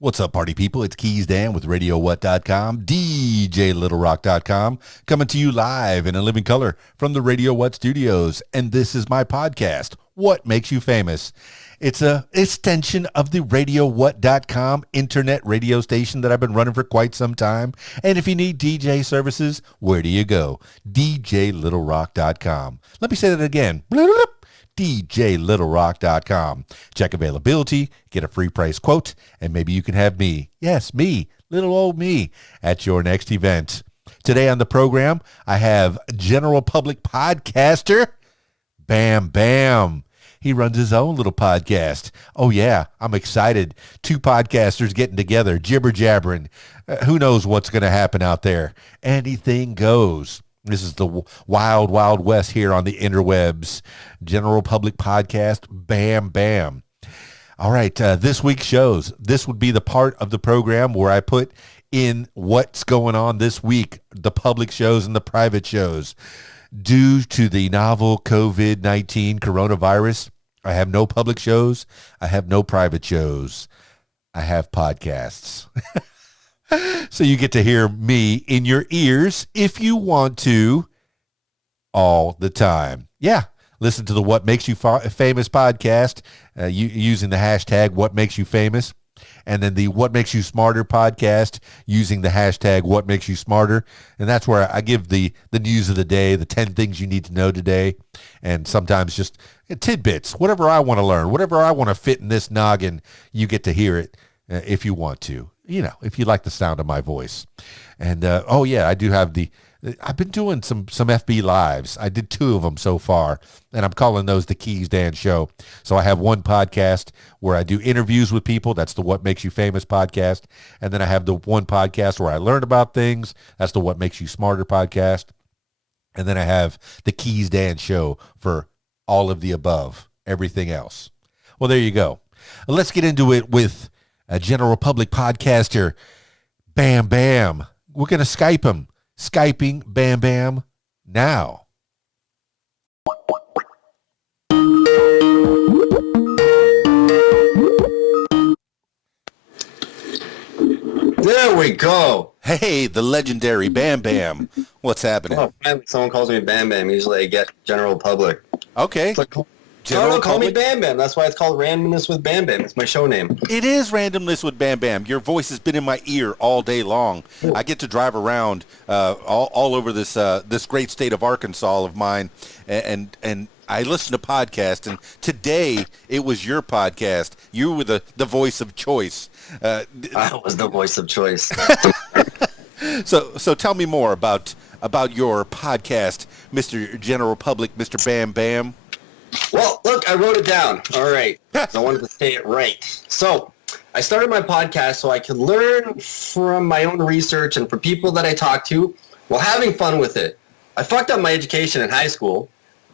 What's up, party people? It's Keys Dan with RadioWhat.com, DJLittleRock.com, coming to you live in a living color from the Radio What studios. And this is my podcast, What Makes You Famous. It's a extension of the RadioWhat.com internet radio station that I've been running for quite some time. And if you need DJ services, where do you go? DJLittleRock.com. Let me say that again. DJLittleRock.com. Check availability, get a free price quote, and maybe you can have me, yes, me, little old me, at your next event. Today on the program, I have general public podcaster, Bam Bam. He runs his own little podcast. Oh, yeah, I'm excited. Two podcasters getting together, jibber-jabbering. Who knows what's going to happen out there? Anything goes. This is the wild, wild west here on the interwebs. General public podcast, Bam Bam. All right, this week's shows. This would be the part of the program where I put in what's going on this week, the public shows and the private shows. Due to the novel COVID-19 coronavirus, I have no public shows. I have no private shows. I have podcasts. So you get to hear me in your ears if you want to all the time. Yeah. Listen to the What Makes You Famous podcast using the hashtag What Makes You Famous. And then the What Makes You Smarter podcast using the hashtag What Makes You Smarter. And that's where I give the news of the day, the 10 things you need to know today. And sometimes just tidbits, whatever I want to learn, whatever I want to fit in this noggin, you get to hear it if you want to. You know, if you like the sound of my voice. And, oh, yeah, I do have I've been doing some FB Lives. I did 2 of them so far, and I'm calling those the Keys Dan Show. So I have one podcast where I do interviews with people. That's the What Makes You Famous podcast. And then I have the one podcast where I learn about things. That's the What Makes You Smarter podcast. And then I have the Keys Dan Show for all of the above, everything else. Well, there you go. Let's get into it with a general public podcaster, Bam Bam. We're going to Skype him. Skyping Bam Bam now. There we go. Hey, the legendary Bam Bam. What's happening? Oh, finally someone calls me Bam Bam. Usually I get general public. Okay. It's like, call me Bam Bam. That's why it's called Randomness with Bam Bam. It's my show name. It is Randomness with Bam Bam. Your voice has been in my ear all day long. I get to drive around all over this great state of Arkansas of mine, and I listen to podcasts. And today it was your podcast. You were the voice of choice. I was the voice of choice. So tell me more about your podcast, Mr. General Public, Mr. Bam Bam. Well, look, I wrote it down. All right. I wanted to say it right. So I started my podcast so I could learn from my own research and from people that I talk to while having fun with it. I fucked up my education in high school.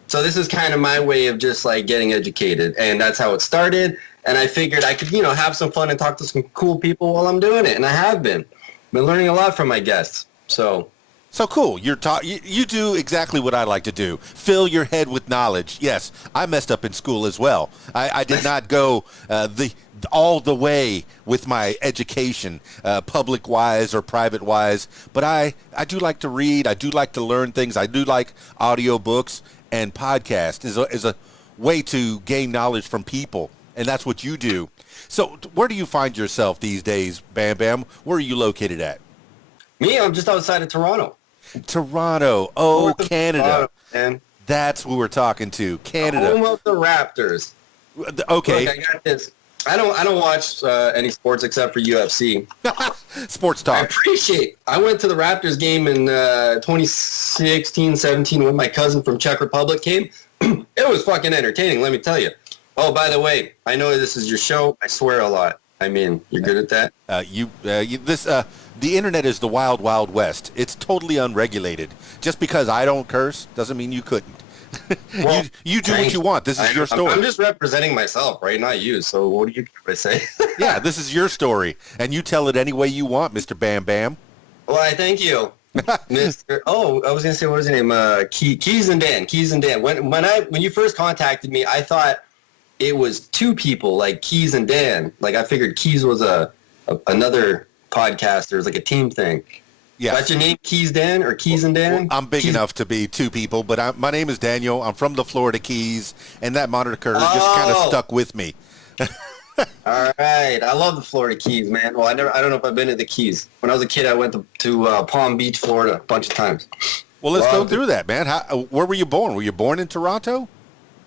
So this is kind of my way of just like getting educated. And that's how it started. And I figured I could, have some fun and talk to some cool people while I'm doing it. And I have been learning a lot from my guests. So cool. You do exactly what I like to do. Fill your head with knowledge. Yes, I messed up in school as well. I did not go all the way with my education, public-wise or private-wise. But I do like to read. I do like to learn things. I do like audiobooks, and podcast is a way to gain knowledge from people. And that's what you do. So where do you find yourself these days, Bam Bam? Where are you located at? Me, I'm just outside of Toronto. Toronto. Oh, Canada. Toronto, that's who we're talking to. Canada. Home of the Raptors. Okay. Look, I got this. I don't watch any sports except for UFC. Sports talk. I went to the Raptors game in 2016, 17 when my cousin from Czech Republic came. It was fucking entertaining, let me tell you. Oh, by the way, I know this is your show. I swear a lot. I mean, you're good at that? The internet is the wild, wild west. It's totally unregulated. Just because I don't curse doesn't mean you couldn't. Well, you do what you want. This is your story. I'm just representing myself, right? Not you. So what do you care if I say? Yeah, this is your story, and you tell it any way you want, Mr. Bam Bam. Well, I thank you. Mr. Oh, I was gonna say, what was his name? Keys and Dan. Keys and Dan. When you first contacted me, I thought it was two people, like Keys and Dan. Like I figured Keys was a another podcast. There's like a team thing. Yeah. That's your name, Keys Dan or Keys and Dan? I'm big enough to be two people, but my name is Daniel. I'm from the Florida Keys, and that moniker just kind of stuck with me. All right. I love the Florida Keys, man. Well, I don't know if I've been to the Keys. When I was a kid, I went to Palm Beach, Florida a bunch of times. Well, let's go through that, man. Where were you born? Were you born in Toronto?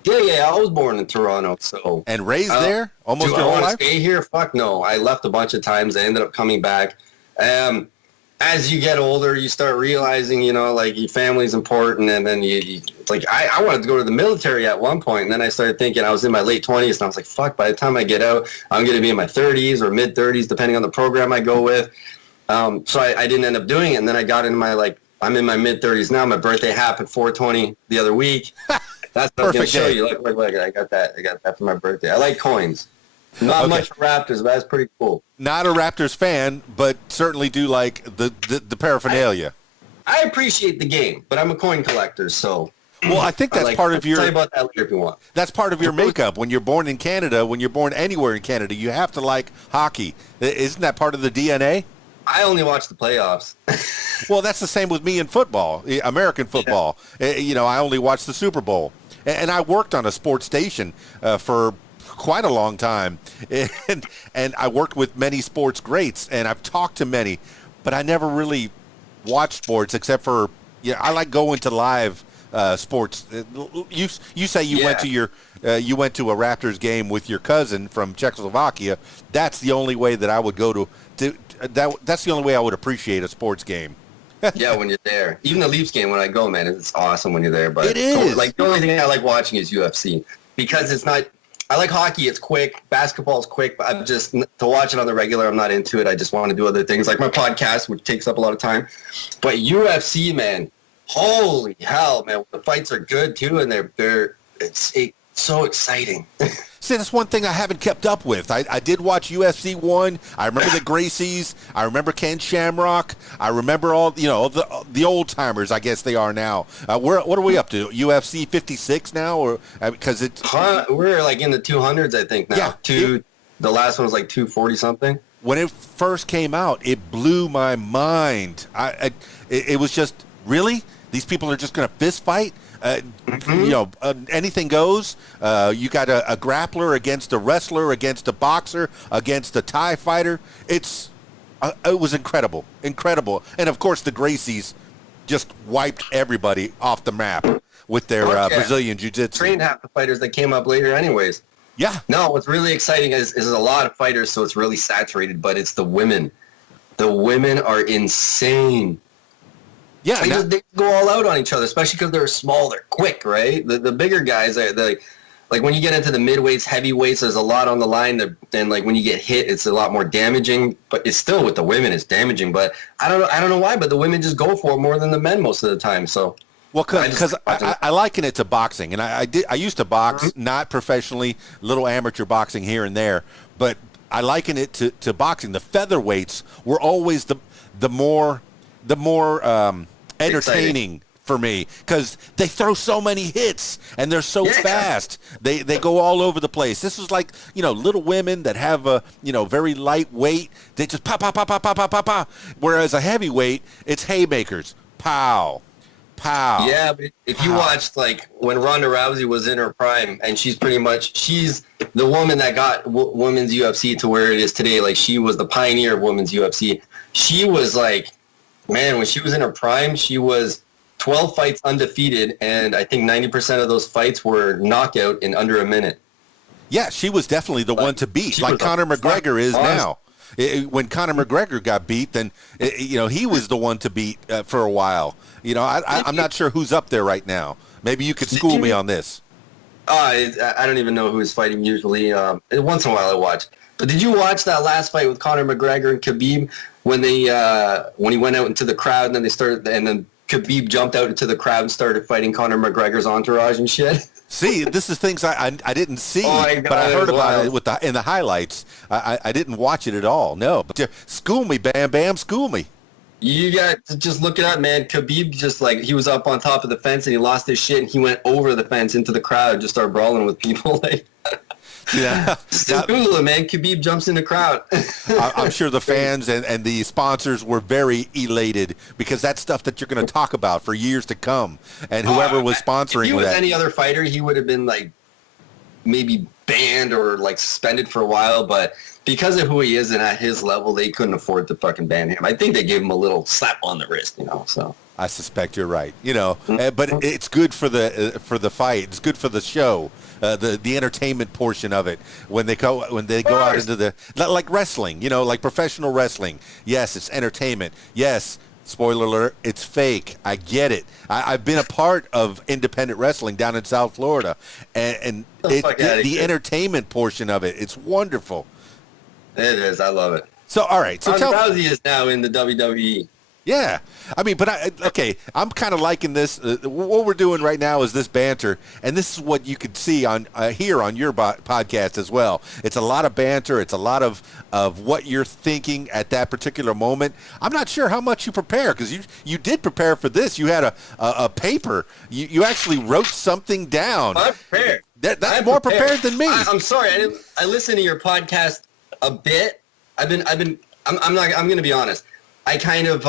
Yeah. I was born in Toronto, so. And raised there? Almost your whole life? I want to stay here? Fuck no. I left a bunch of times. I ended up coming back. As you get older, you start realizing, like your family's important, and then it's like I wanted to go to the military at one point, and then I started thinking I was in my late 20s, and I was like, fuck, by the time I get out, I'm going to be in my 30s or mid-30s, depending on the program I go with. So I didn't end up doing it, and then I got into I'm in my mid-30s now. My birthday happened 4/20 the other week. That's what I was going to show you. Look, I got that for my birthday. I like coins. Not much for Raptors, but that's pretty cool. Not a Raptors fan, but certainly do like the paraphernalia. I appreciate the game, but I'm a coin collector, so. Well, I think that's part of your. I'll tell you about that later if you want. That's part of your makeup. When you're born in Canada, when you're born anywhere in Canada, you have to like hockey. Isn't that part of the DNA? I only watch the playoffs. Well, that's the same with me in football, American football. Yeah. I only watch the Super Bowl, and I worked on a sports station for quite a long time, and I worked with many sports greats, and I've talked to many, but I never really watched sports except for I like going to live sports. You say you went to you went to a Raptors game with your cousin from Czechoslovakia. That's the only way that I would go to that's the only way I would appreciate a sports game. Yeah, when you're there. Even the Leafs game when I go, man, it's awesome when you're there. But it is. Like the only thing I like watching is UFC because it's not. I like hockey. It's quick. Basketball's quick. But I'm just to watch it on the regular. I'm not into it. I just want to do other things like my podcast, which takes up a lot of time. But UFC, man, holy hell, man! The fights are good too, and it's so exciting. See, that's one thing I haven't kept up with. I did watch UFC 1. I remember the Gracies. I remember Ken Shamrock. I remember all the old timers. I guess they are now. What are we up to? UFC 56 now, or because it's we're like in the 200s, I think now. Yeah, the last one was like 240 something. When it first came out, it blew my mind. It was just really these people are just going to fist fight. Anything goes. You got a grappler against a wrestler, against a boxer, against a Thai fighter. It was incredible. And of course, the Gracies just wiped everybody off the map with their Brazilian jiu-jitsu. Trained half the fighters that came up later, anyways. Yeah. No, what's really exciting is a lot of fighters, so it's really saturated. But it's the women. The women are insane. Yeah, they go all out on each other, especially because they're small, they're quick, right? The bigger guys, like when you get into the midweights, heavyweights, there's a lot on the line. And like when you get hit, it's a lot more damaging. But it's still with the women, it's damaging. But I don't know why, but the women just go for it more than the men most of the time. So well, because I liken it to boxing, and I used to box, not professionally, little amateur boxing here and there, but I liken it to boxing. The featherweights were always the more entertaining for me because they throw so many hits and they're so fast. They go all over the place. This is like, little women that have a, very light weight. They just pop, pop, pop, pop, pop, pop, pop, pop. Whereas a heavyweight, it's haymakers. Pow, pow. Yeah, but if you watched like when Ronda Rousey was in her prime and she's the woman that got women's UFC to where it is today. Like she was the pioneer of women's UFC. She was like, man, when she was in her prime, she was 12 fights undefeated, and I think 90% of those fights were knockout in under a minute. Yeah, she was definitely the one to beat, like Conor McGregor is now. When Conor McGregor got beat, then, he was the one to beat for a while. I'm not sure who's up there right now. Maybe you could school me on this. I don't even know who's fighting usually. Once in a while I watch. But did you watch that last fight with Conor McGregor and Khabib when he went out into the crowd and then Khabib jumped out into the crowd and started fighting Conor McGregor's entourage and shit? See, this is things I didn't see, but I heard about it in the highlights. I didn't watch it at all. No, but school me, Bam Bam, school me. You got to just look it up, man. Khabib just he was up on top of the fence and he lost his shit and he went over the fence into the crowd and just started brawling with people. Yeah. Just Google it, man. Khabib jumps in the crowd. I'm sure the fans and the sponsors were very elated because that's stuff that you're going to talk about for years to come. And whoever was sponsoring if he was that. any other fighter, he would have been like maybe banned or like suspended for a while. But because of who he is and at his level, they couldn't afford to fucking ban him. I think they gave him a little slap on the wrist, so. I suspect you're right, but it's good for the fight. It's good for the show, the entertainment portion of it. When they go out into the, like wrestling, like professional wrestling. Yes, it's entertainment. Yes, spoiler alert, it's fake. I get it. I've been a part of independent wrestling down in South Florida, and the entertainment portion of it, it's wonderful. It is. I love it. So, all right. So Rousey is now in the WWE. Yeah. I mean, but I'm kind of liking this. What we're doing right now is this banter, and this is what you could see on here on your podcast as well. It's a lot of banter. It's a lot of what you're thinking at that particular moment. I'm not sure how much you prepare because you did prepare for this. You had a paper. You actually wrote something down. I'm prepared. That's more prepared than me. I'm sorry. I listened to your podcast a bit. I'm going to be honest. I kind of,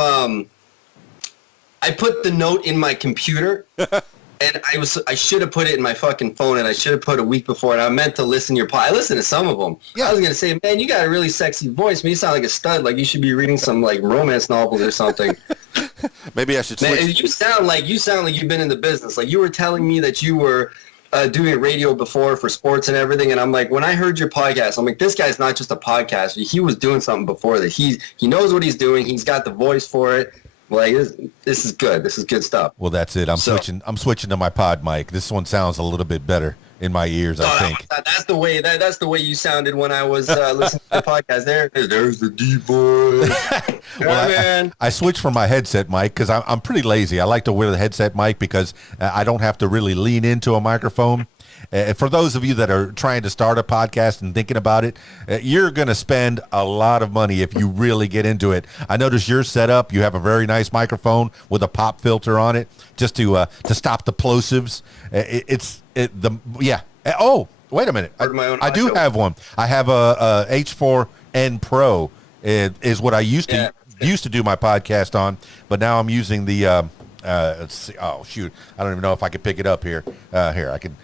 I put the note in my computer, and I should have put it in my fucking phone, and I should have put a week before, and I meant to listen to your pod. I listened to some of them. Yeah. I was going to say, man, you got a really sexy voice. Man, you sound like a stud. Like you should be reading some, like, romance novels or something. Maybe I should switch. Man, you sound like you've been in the business. Like, you were telling me that you were doing radio before for sports and everything, and I'm like, when I heard your podcast, I'm like, this guy's not just a podcaster. He was doing something before that. He knows what he's doing. He's got the voice for it. Like, this is good. This is good stuff. Well, that's it. I'm switching to my pod mic. This one sounds a little bit better in my ears, I think. That's the way. That's the way you sounded when I was listening to the podcast. There's the deep voice. Well, I switched from my headset mic because I'm pretty lazy. I like to wear the headset mic because I don't have to really lean into a microphone. For those of you that are trying to start a podcast and thinking about it, you're going to spend a lot of money if you really get into it. I noticed your setup. You have a very nice microphone with a pop filter on it just to stop the plosives. Oh, wait a minute. I do have one. I have a H4N Pro. Is what I used to do my podcast on, but now I'm using the let's see. Oh shoot, I don't even know if I can pick it up here. Here I can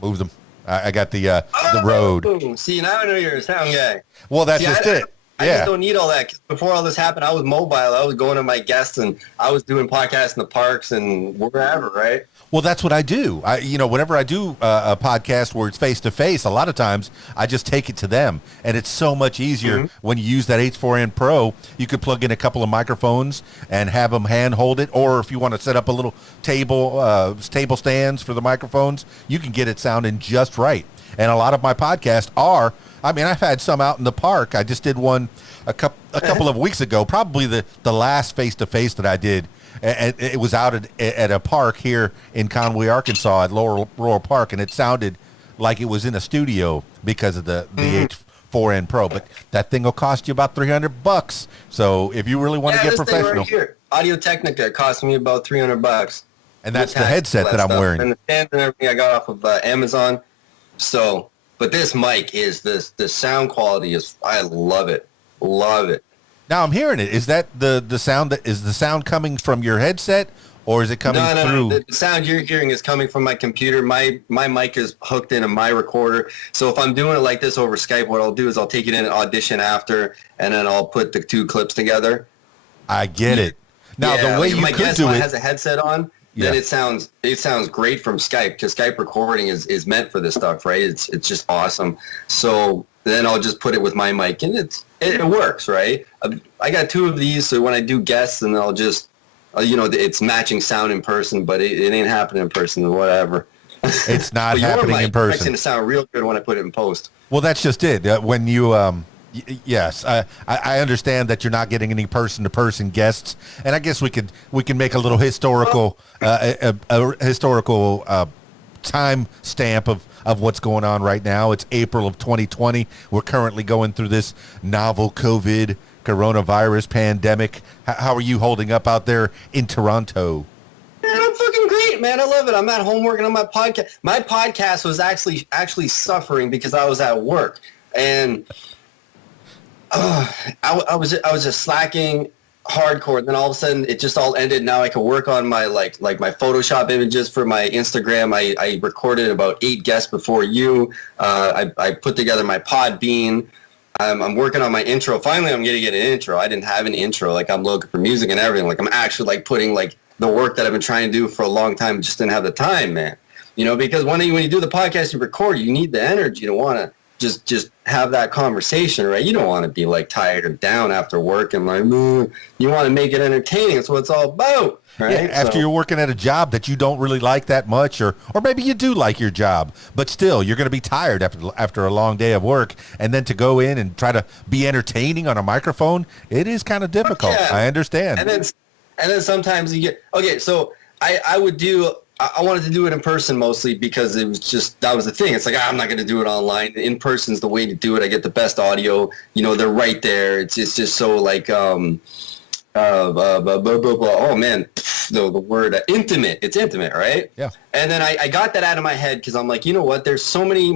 move them. I got the Rode. See, now I know you're a sound guy. Well, that's just it. I just don't need all that. 'Cause before all this happened, I was mobile. I was going to my guests, and I was doing podcasts in the parks and wherever, right? Well, that's what I do. Whenever I do a podcast where it's face-to-face, a lot of times I just take it to them. And it's so much easier when you use that H4N Pro. You could plug in a couple of microphones and have them hand-hold it. Or if you want to set up a little table stands for the microphones, you can get it sounding just right. And a lot of my podcasts I've had some out in the park. I just did one a couple of weeks ago, probably the last face-to-face that I did. And it was out at a park here in Conway, Arkansas, at Laurel Park, and it sounded like it was in a studio because of the H4N Pro. But that thing will cost you about $300. So if you really want to get professional, right here, Audio Technica cost me about $300. And that's the headset that I'm wearing, and the stands and everything I got off of Amazon. So, but this mic the sound quality is, I love it, love it. Now I'm hearing it. Is that the sound is the sound coming from your headset, or is it coming through? No. The sound you're hearing is coming from my computer. My mic is hooked into my recorder. So if I'm doing it like this over Skype, what I'll do is I'll take it in and audition after, and then I'll put the two clips together. I get it. Now the way you could do it has a headset on. Then it sounds great from Skype, because Skype recording is meant for this stuff, right? It's just awesome. So then I'll just put it with my mic, and it works, right? I got two of these, so when I do guests, and I'll just, it's matching sound in person, but it ain't happening in person or whatever. It's not happening in person. It's going to sound real good when I put it in post. Well, that's just it. When you yes, I understand that you're not getting any person-to-person guests, and I guess we can make a little historical time stamp of what's going on right now. It's April of 2020. We're currently going through this novel coronavirus pandemic. How are you holding up out there in Toronto? Man, I'm fucking great, great, man. I love it. I'm at home working on my podcast. My podcast was actually suffering because I was at work, and I was just slacking hardcore. And then all of a sudden, it just all ended. Now I can work on my like my Photoshop images for my Instagram. I recorded about 8 guests before you. I put together my Podbean. I'm working on my intro. Finally, I'm going to get an intro. I didn't have an intro. Like, I'm looking for music and everything. Like, I'm actually, like, putting, like, the work that I've been trying to do for a long time. Just didn't have the time, man. You know, because when you do the podcast, you record, you need the energy to want to just have that conversation, right? You don't want to be, like, tired or down after work and, like, you want to make it entertaining. That's what it's all about, right? Yeah, after you're working at a job that you don't really like that much, or maybe you do like your job, but still you're going to be tired after a long day of work, and then to go in and try to be entertaining on a microphone, it is kind of difficult. Yeah. I understand. And then sometimes you get, okay, so I wanted to do it in person mostly because it was just, that was the thing. It's like, I'm not going to do it online. In person's the way to do it. I get the best audio. You know, they're right there. It's just so like, oh man, the word intimate. It's intimate, right? Yeah. And then I got that out of my head because I'm like, you know what? There's so many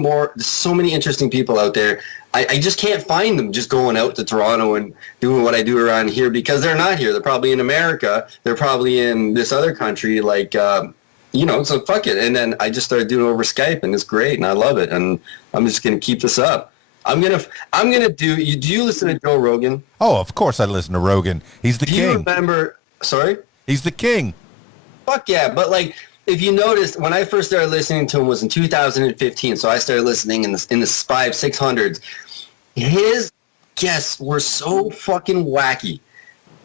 interesting people out there. I just can't find them just going out to Toronto and doing what I do around here because they're not here. They're probably in America. They're probably in this other country, like, you know, so fuck it. And then I just started doing it over Skype, and it's great, and I love it. And I'm just going to keep this up. I'm gonna do you listen to Joe Rogan? Oh, of course I listen to Rogan. He's the king. Do you remember, sorry? He's the king. Fuck yeah. But like, if you noticed, when I first started listening to him was in 2015. So I started listening in the 500-600s. His guests were so fucking wacky,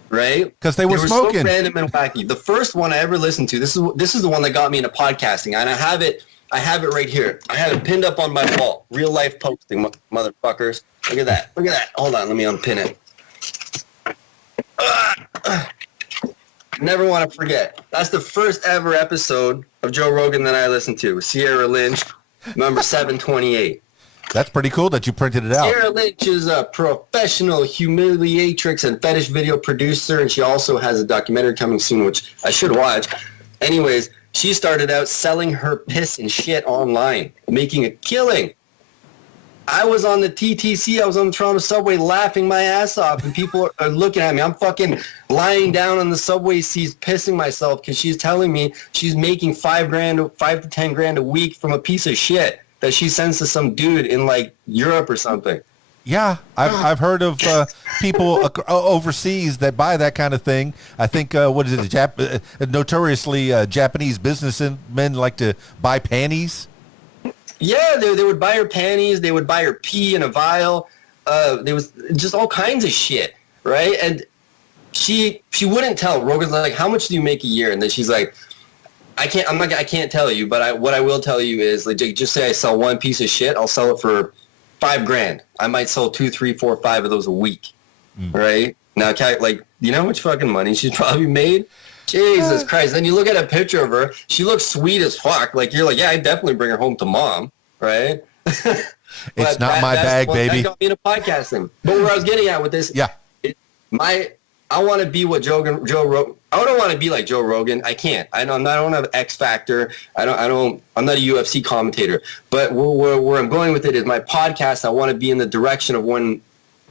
right? Because they were smoking. So random and wacky. The first one I ever listened to, this is the one that got me into podcasting, and I have it right here. I have it pinned up on my wall. Real life posting, motherfuckers. Look at that. Look at that. Hold on, let me unpin it. Never want to forget. That's the first ever episode of Joe Rogan that I listened to. Sierra Lynch, number 728. That's pretty cool that you printed it out. Sierra Lynch is a professional humiliatrix and fetish video producer, and she also has a documentary coming soon, which I should watch. Anyways, she started out selling her piss and shit online, making a killing. I was on the TTC, I was on the Toronto subway laughing my ass off, and people are looking at me. I'm fucking lying down on the subway seats, pissing myself because she's telling me she's making $5 to 10 grand a week from a piece of shit that she sends to some dude in like Europe or something. Yeah, I've heard of people overseas that buy that kind of thing. I think what is it? Notoriously Japanese businessmen like to buy panties. Yeah, they would buy her panties. They would buy her pee in a vial. There was just all kinds of shit, right? And she wouldn't tell. Rogan's like, "How much do you make a year?" And then she's like, I can't tell you, but what I will tell you is, like, just say I sell one piece of shit, I'll sell it for $5 grand. I might sell 2, 3, 4, 5 of those a week, right? Now, like, you know how much fucking money she's probably made? Jesus Christ. Then you look at a picture of her, she looks sweet as fuck. Like, you're like, yeah, I'd definitely bring her home to mom, right? It's not my bag, baby. That got me into podcasting. But where I was getting at with this, yeah, I want to be what Joe Rogan. I don't want to be like Joe Rogan. I can't. I don't have X Factor. I'm not a UFC commentator. But where I'm going with it is my podcast. I want to be in the direction of when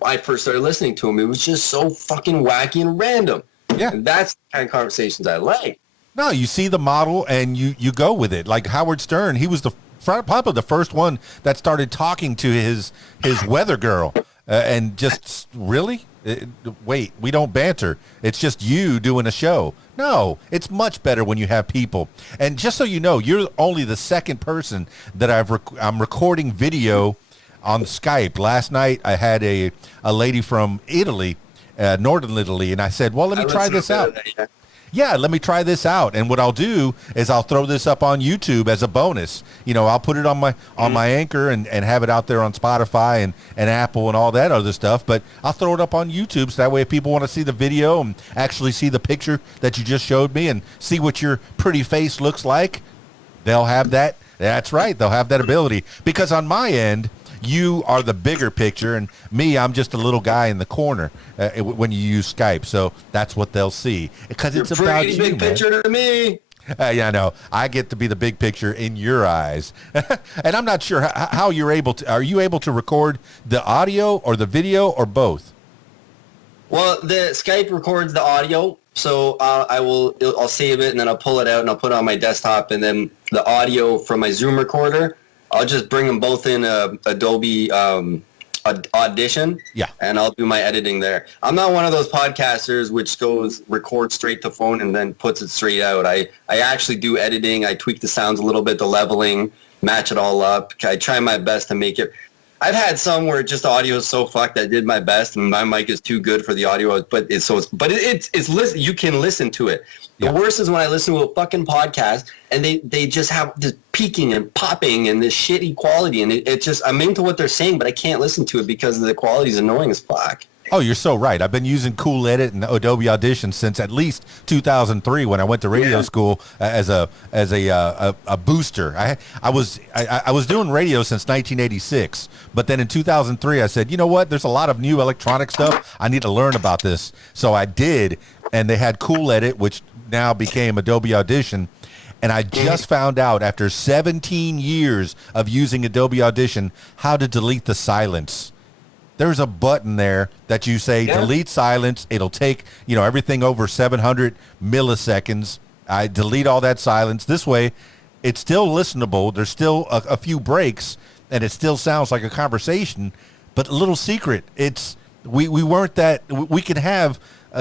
I first started listening to him. It was just so fucking wacky and random. Yeah, and that's the kind of conversations I like. No, you see the model and you go with it. Like Howard Stern, he was probably the first one that started talking to his weather girl, and just really. Wait, we don't banter. It's just you doing a show. No, it's much better when you have people. And just so you know, you're only the second person that I'm recording video on Skype. Last night I had a lady from Italy, northern Italy, and I said, well, let me try this out. Yeah, let me try this out. And what I'll do is I'll throw this up on YouTube as a bonus. You know, I'll put it on my Anchor and have it out there on Spotify and Apple and all that other stuff. But I'll throw it up on YouTube so that way if people want to see the video and actually see the picture that you just showed me and see what your pretty face looks like, they'll have that. That's right. They'll have that ability. Because on my end, you are the bigger picture, and me, I'm just a little guy in the corner when you use Skype. So that's what they'll see because it's about you, big man. Picture to me. Yeah, I know. I get to be the big picture in your eyes. And I'm not sure how you're able to, are you able to record the audio or the video or both? Well, the Skype records the audio, so I'll save it and then I'll pull it out and I'll put it on my desktop, and then the audio from my Zoom recorder, I'll just bring them both in Adobe Audition, and I'll do my editing there. I'm not one of those podcasters which records straight to phone and then puts it straight out. I actually do editing. I tweak the sounds a little bit, the leveling, match it all up. I try my best to make it. I've had some where just the audio is so fucked. I did my best, and my mic is too good for the audio. But it's listen. You can listen to it. The worst is when I listen to a fucking podcast and they just have this peaking and popping and this shitty quality, and it just, I'm into what they're saying, but I can't listen to it because the quality is annoying as fuck. Oh, you're so right. I've been using Cool Edit and Adobe Audition since at least 2003 when I went to radio school as a booster. I was doing radio since 1986, but then in 2003 I said, you know what? There's a lot of new electronic stuff. I need to learn about this. So I did, and they had Cool Edit, which now became Adobe Audition. And I just found out after 17 years of using Adobe Audition how to delete the silence. There's a button there that you say delete silence. It'll take, everything over 700 milliseconds. I delete all that silence. This way, it's still listenable. There's still a few breaks, and it still sounds like a conversation. But a little secret, we weren't that, we could have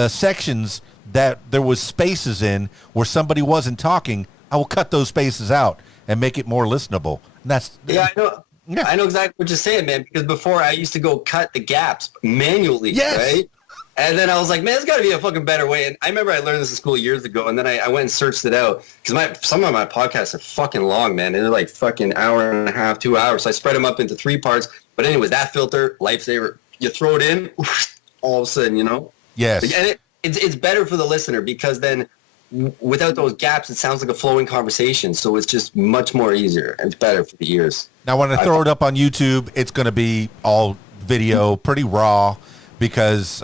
sections that there was spaces in where somebody wasn't talking. I will cut those spaces out and make it more listenable. And that's I know. Yeah. I know exactly what you're saying, man, because before I used to go cut the gaps manually, right? And then I was like, man, there's got to be a fucking better way. And I remember I learned this in school years ago, and then I went and searched it out, because some of my podcasts are fucking long, man. They're like fucking hour and a half, 2 hours. So I spread them up into 3 parts. But anyways, that filter, lifesaver, you throw it in, all of a sudden, Yes. And it's better for the listener, because then without those gaps, it sounds like a flowing conversation. So it's just much more easier, and it's better for the ears. Now, when I throw it up on YouTube, it's going to be all video, pretty raw, because,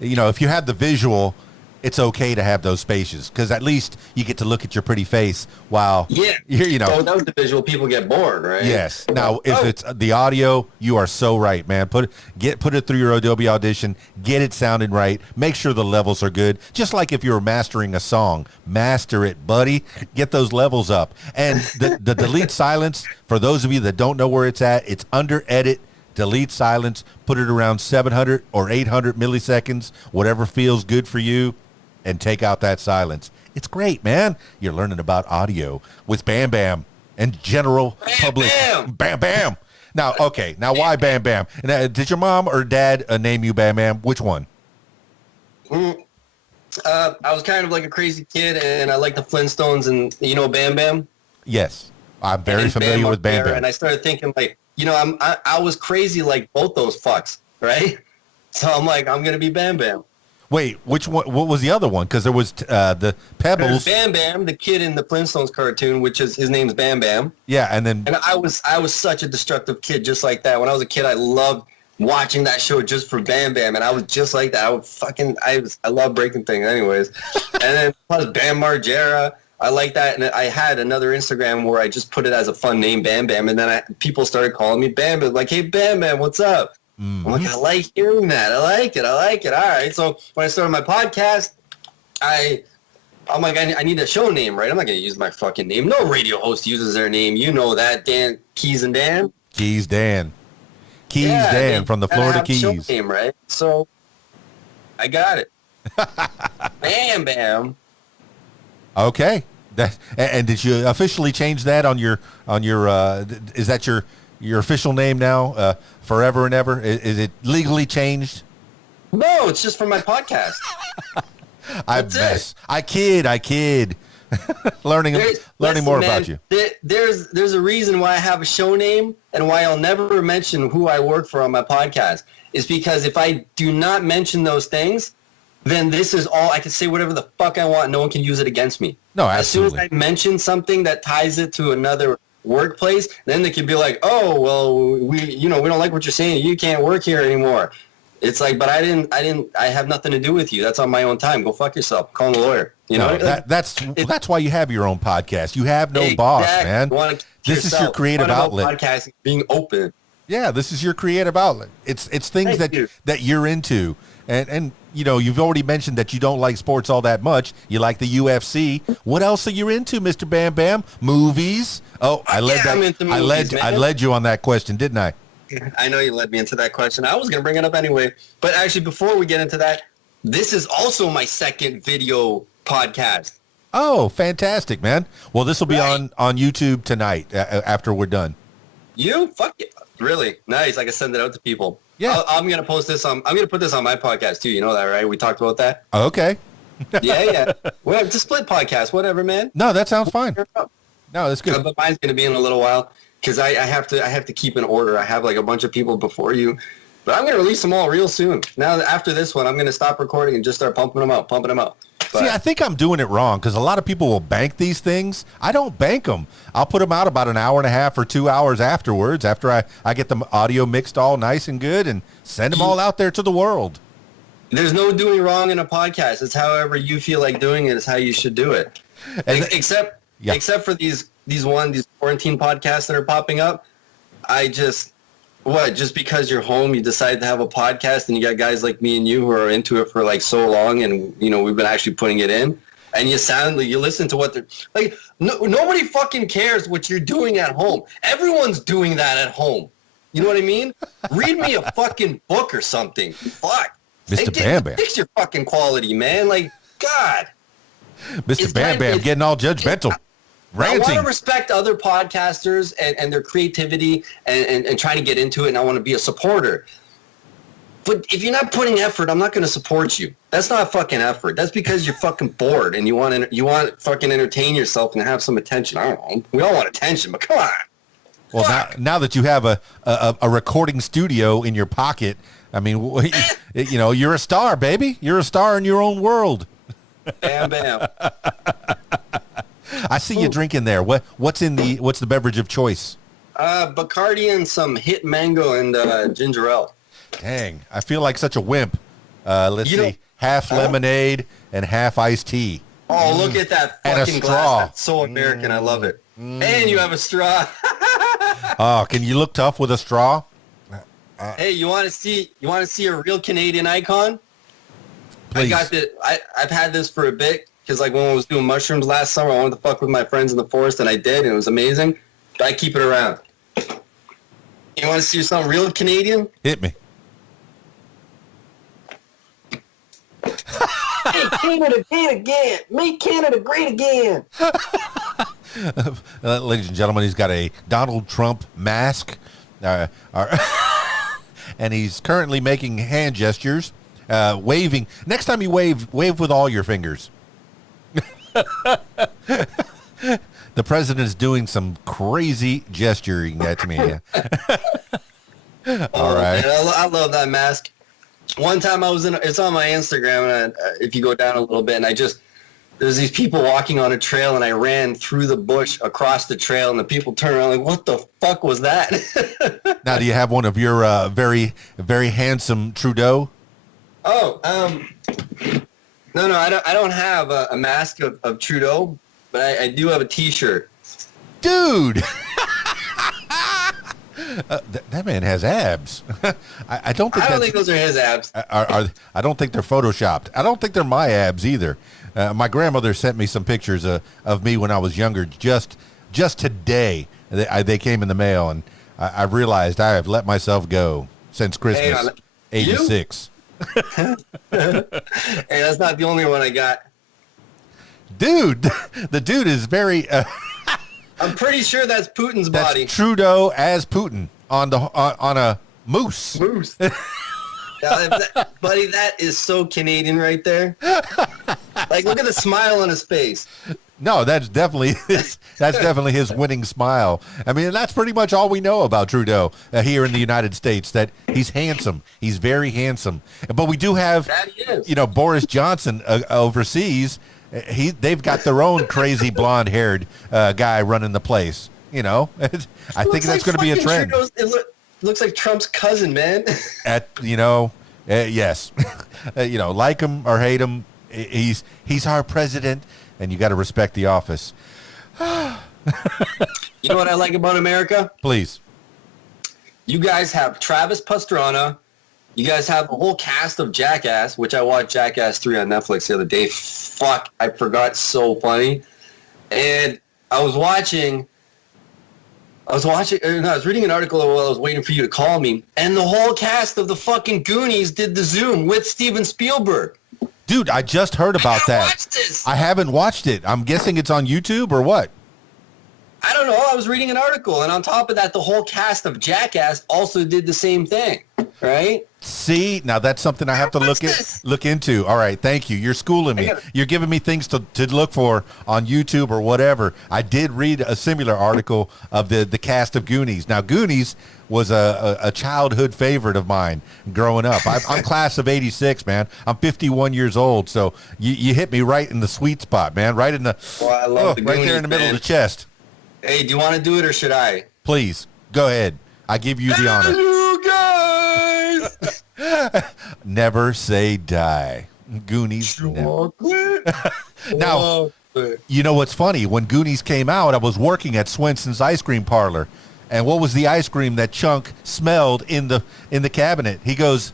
if you have the visual, it's okay to have those spaces, because at least you get to look at your pretty face while you're. So without the visual, people get bored, right? Yes. Now, if it's the audio, you are so right, man. Put it through your Adobe Audition, get it sounding right, make sure the levels are good. Just like if you're mastering a song, master it, buddy. Get those levels up. And the delete silence, for those of you that don't know where it's at, it's under edit. Delete silence, put it around 700 or 800 milliseconds, whatever feels good for you, and take out that silence. It's great, man. You're learning about audio with Bam Bam and general public. Bam Bam. Now, why Bam Bam? And, did your mom or dad name you Bam Bam? Which one? I was kind of like a crazy kid, and I liked the Flintstones, and Bam Bam? Yes. I'm very familiar with Bam Bam. And I started thinking, like, I was crazy like both those fucks, right? So I'm like, I'm going to be Bam Bam. Wait, which one? What was the other one? Because there was the Pebbles. There's Bam Bam, the kid in the Flintstones cartoon, which is, his name's Bam Bam. Yeah, and I was such a destructive kid, just like that. When I was a kid, I loved watching that show just for Bam Bam, and I was just like that. I love breaking things, anyways. And then plus Bam Margera, I like that. And I had another Instagram where I just put it as a fun name, Bam Bam, and then people started calling me Bam Bam, like, hey Bam Bam, what's up? Mm-hmm. I'm like, I like hearing that. I like it. All right. So when I started my podcast, I'm like, I need a show name, right? I'm not going to use my fucking name. No radio host uses their name. You know that, Dan. Keys and Dan. Keys Dan from the Florida Keys. Show name, right? So I got it. Bam Bam. Okay. And did you officially change that on your is that your official name now, forever and ever? Is it legally changed? No, it's just for my podcast. I kid. learning more about you. There's a reason why I have a show name and why I'll never mention who I work for on my podcast. Is because if I do not mention those things, then this is all, I can say whatever the fuck I want. No one can use it against me. No, absolutely. As soon as I mention something that ties it to another workplace, then they can be like, oh, well, we don't like what you're saying. You can't work here anymore. It's like, but I have nothing to do with you. That's on my own time. Go fuck yourself. Call a lawyer. You know, that's why you have your own podcast. You have no boss, man. This is your creative outlet. Podcasting being open. Yeah, this is your creative outlet. It's things that you're into. And you know, you've already mentioned that you don't like sports all that much. You like the UFC. What else are you into, Mr. Bam Bam? Movies? Oh, I led you on that question, didn't I? I know you led me into that question. I was going to bring it up anyway. But actually, before we get into that, this is also my second video podcast. Oh, fantastic, man. Well, this will be on YouTube tonight after we're done. You? Fuck it. Really? Nice. I can send it out to people. Yeah. I'm going to post this on, I'm going to put this on my podcast too. You know that, right? We talked about that. Okay. Yeah. Well, it's a split podcast, whatever, man. No, that sounds fine. No, that's good. But mine's going to be in a little while because I have to keep in order. I have like a bunch of people before you, but I'm going to release them all real soon. Now, after this one, I'm going to stop recording and just start pumping them out. But, see, I think I'm doing it wrong because a lot of people will bank these things. I don't bank them. I'll put them out about an hour and a half or 2 hours afterwards after I get the audio mixed all nice and good and send them all out there to the world. There's no doing wrong in a podcast. It's however you feel like doing it is how you should do it. Except for these quarantine podcasts that are popping up. Just because you're home, you decide to have a podcast and you got guys like me and you who are into it for like so long and, you know, we've been actually putting it in and you listen to what they're like. Nobody fucking cares what you're doing at home. Everyone's doing that at home. You know what I mean? Read me a fucking book or something. Fuck. Mr. Bam Bam. Fix your fucking quality, man. Like, God. Mr. Bam Bam getting all judgmental. Ranting. I want to respect other podcasters and their creativity and trying to get into it, and I want to be a supporter. But if you're not putting effort, I'm not going to support you. That's not fucking effort. That's because you're fucking bored and you want to fucking entertain yourself and have some attention. I don't know. We all want attention, but come on. Well, now that you have a recording studio in your pocket, I mean, you know, you're a star, baby. You're a star in your own world. Bam, bam. I see you drinking there. What's the beverage of choice? Bacardi and some hit mango and ginger ale. Dang, I feel like such a wimp. Let's see, half lemonade and half iced tea. Oh, look at that fucking glass. That's so American. I love it. And you have a straw. Oh, can you look tough with a straw? Hey, you want to see a real Canadian icon? Please. I've had this for a bit. Because like when I was doing mushrooms last summer, I wanted to fuck with my friends in the forest, and I did, and it was amazing. But I keep it around. You want to see something real Canadian? Hit me. Make Canada great again. Make Canada great again. Ladies and gentlemen, he's got a Donald Trump mask, and he's currently making hand gestures, waving. Next time you wave with all your fingers. The president is doing some crazy gesturing at me. All right. Man, I love that mask. One time it's on my Instagram, and if you go down a little bit, and there's these people walking on a trail, and I ran through the bush across the trail, and the people turned around like, what the fuck was that? Now, do you have one of your very, very handsome Trudeau? Oh, No, I don't have a mask of Trudeau, but I do have a T-shirt. Dude! That man has abs. I don't think those are his abs. I don't think they're photoshopped. I don't think they're my abs either. My grandmother sent me some pictures of me when I was younger. Just today, they came in the mail, and I realized I have let myself go since Christmas. 86. Hey, that's not the only one I got. Dude, the dude is very... I'm pretty sure that's Putin's body. That's Trudeau as Putin on a moose. Moose. Buddy, that is so Canadian right there. Like, look at the smile on his face. No, that's definitely his winning smile. I mean, that's pretty much all we know about Trudeau here in the United States, that he's handsome. He's very handsome. But we do have, Boris Johnson overseas. They've got their own crazy blonde-haired guy running the place. You know, I think that's going to be a trend. It looks like Trump's cousin, man. Yes. Like him or hate him, he's our president, and you got to respect the office. You know what I like about America? Please. You guys have Travis Pastrana. You guys have the whole cast of Jackass, which I watched Jackass 3 on Netflix the other day. Fuck, I forgot. So funny. And I was reading an article while I was waiting for you to call me, and the whole cast of the fucking Goonies did the Zoom with Steven Spielberg. Dude, I just heard about that. Watch this. I haven't watched it. I'm guessing it's on YouTube or what? I don't know. I was reading an article, and on top of that, the whole cast of Jackass also did the same thing, right? See, now that's something I have to look into. All right, thank you. You're schooling me. You're giving me things to look for on YouTube or whatever. I did read a similar article of the cast of Goonies. Now, Goonies was a childhood favorite of mine growing up. I'm class of 86, man. I'm 51 years old, so you hit me right in the sweet spot, man. Right in the, I love the right Goonies, there in the middle of the chest. Hey, do you want to do it or should I? Please, go ahead. I give you the honor. You guys! Never say die. Goonies. Never. Now, you know what's funny? When Goonies came out, I was working at Swenson's ice cream parlor. And what was the ice cream that Chunk smelled in the cabinet? He goes,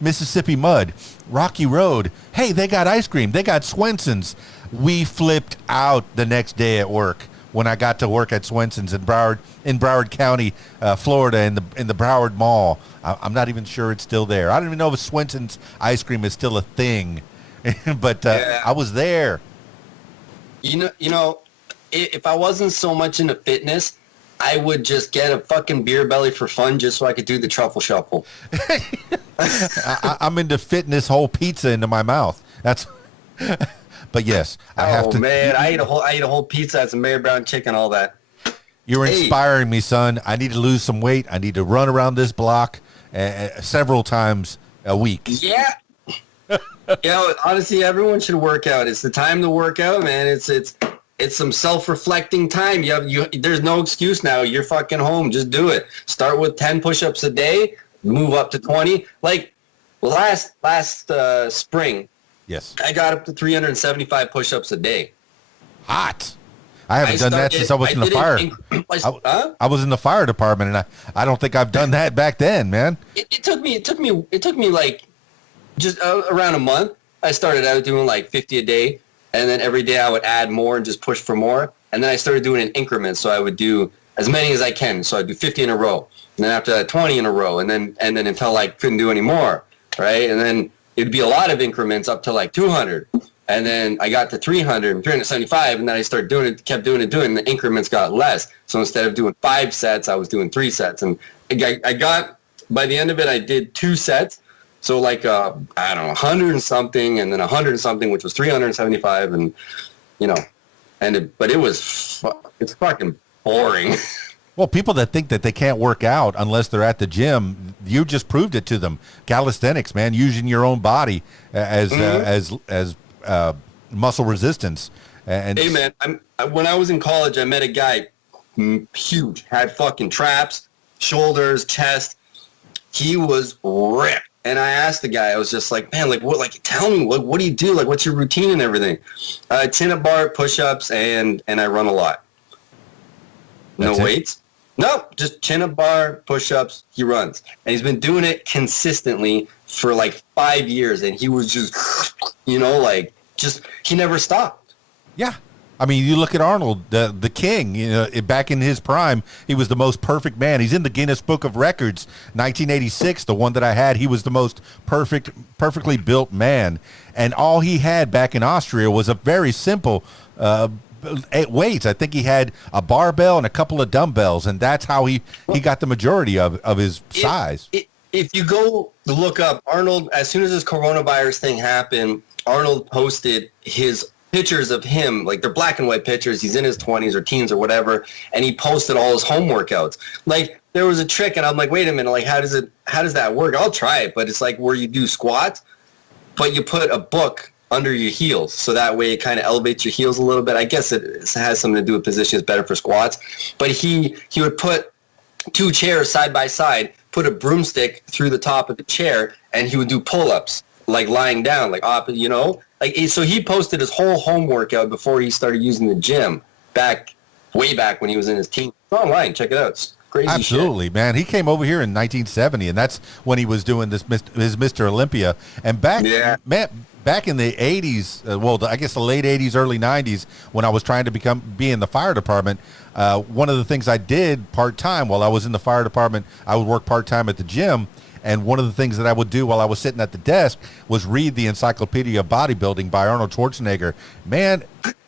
Mississippi Mud, Rocky Road. Hey, they got ice cream. They got Swenson's. We flipped out the next day at work when I got to work at Swenson's in Broward County, Florida, in the Broward Mall. I'm not even sure it's still there. I don't even know if Swenson's ice cream is still a thing, but I was there. You know, if I wasn't so much into fitness, I would just get a fucking beer belly for fun just so I could do the truffle shuffle. I'm into fitness, whole pizza into my mouth. That's. But yes, I have to. Oh man, I ate a whole pizza, some Mary Brown chicken, all that. You're inspiring me, son. I need to lose some weight. I need to run around this block several times a week. Yeah. Honestly, everyone should work out. It's the time to work out, man. It's some self-reflecting time. There's no excuse now. You're fucking home. Just do it. Start with 10 push-ups a day. Move up to 20. Like last spring. Yes. I got up to 375 push-ups a day. Hot. I haven't done that since I was in the fire. I was in the fire department, and I don't think I've done that back then, man. It took me like just around a month. I started out doing like 50 a day, and then every day I would add more and just push for more. And then I started doing it in increments, so I would do as many as I can. So I'd do 50 in a row, and then after that 20 in a row, and then until I couldn't do any more, right? And then it'd be a lot of increments up to like 200. And then I got to 300 and 375, and then I started doing it, kept doing it, and the increments got less. So instead of doing 5 sets, I was doing 3 sets. And I got, by the end of it, I did 2 sets. So like, I don't know, 100 and something, and then 100 and something, which was 375. And, but it's fucking boring. Well, people that think that they can't work out unless they're at the gym, you just proved it to them. Calisthenics, man, using your own body as muscle resistance. And hey, man, when I was in college, I met a guy huge, had fucking traps, shoulders, chest. He was ripped. And I asked the guy, I was just like, man, like what? Like, tell me, what do you do? Like, what's your routine and everything? Chin-up bar, push-ups, and I run a lot. No weights. No, just chin-up bar, push-ups, he runs. And he's been doing it consistently for like 5 years. And he was just, he never stopped. Yeah. I mean, you look at Arnold, the king, back in his prime, he was the most perfect man. He's in the Guinness Book of Records, 1986, the one that I had. He was the most perfectly built man. And all he had back in Austria was a very simple weights. I think he had a barbell and a couple of dumbbells, and that's how he got the majority of his size. If you go look up Arnold, as soon as this coronavirus thing happened, Arnold posted his pictures of him, like they're black and white pictures. He's in his 20s or teens or whatever, and he posted all his home workouts. Like there was a trick, and I'm like, wait a minute, like how does that work? I'll try it, but it's like where you do squats, but you put a book under your heels, so that way it kind of elevates your heels a little bit. I guess it has something to do with position. It's better for squats, but he would put two chairs side by side, put a broomstick through the top of the chair, and he would do pull-ups, like lying down, like up, you know? Like, so he posted his whole home workout before he started using the gym way back when he was in his teens. It's online. Check it out. It's crazy Absolutely, shit. man. He came over here in 1970, and that's when he was doing his Mr. Olympia. And back in the 80s, I guess the late 80s, early 90s, when I was trying to be in the fire department, one of the things I did part-time while I was in the fire department, I would work part-time at the gym. And one of the things that I would do while I was sitting at the desk was read the Encyclopedia of Bodybuilding by Arnold Schwarzenegger. Man,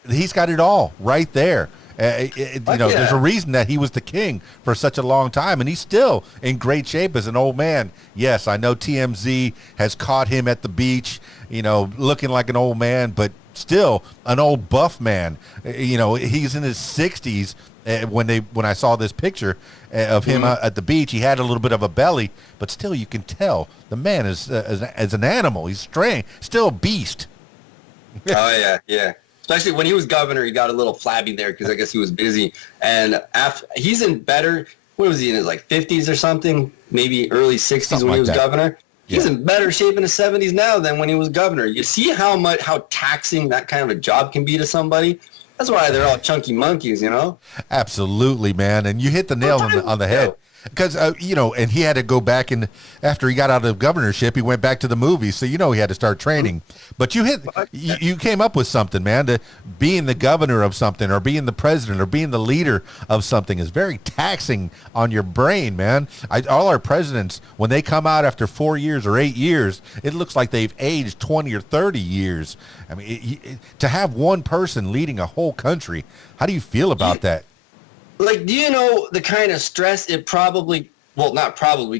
he's got it all right there. There's a reason that he was the king for such a long time, and he's still in great shape as an old man. Yes, I know TMZ has caught him at the beach, looking like an old man, but still an old buff man. He's in his 60s. When I saw this picture of him at the beach, he had a little bit of a belly, but still you can tell the man is as an animal. He's strange, still a beast. Oh, yeah. Especially when he was governor, he got a little flabby there because I guess he was busy. And he's in better, what was he, in his like 50s or something? Maybe early 60s something when he was governor. He's in better shape in his 70s now than when he was governor. You see how taxing that kind of a job can be to somebody? That's why they're all chunky monkeys, Absolutely, man. And you hit the nail on the head. Because, and he had to go back after he got out of governorship, he went back to the movies. So, he had to start training. But you came up with something, man. To being the governor of something or being the president or being the leader of something is very taxing on your brain, man. All our presidents, when they come out after 4 years or 8 years, it looks like they've aged 20 or 30 years. I mean, to have one person leading a whole country, how do you feel about that? Like, do you know the kind of stress it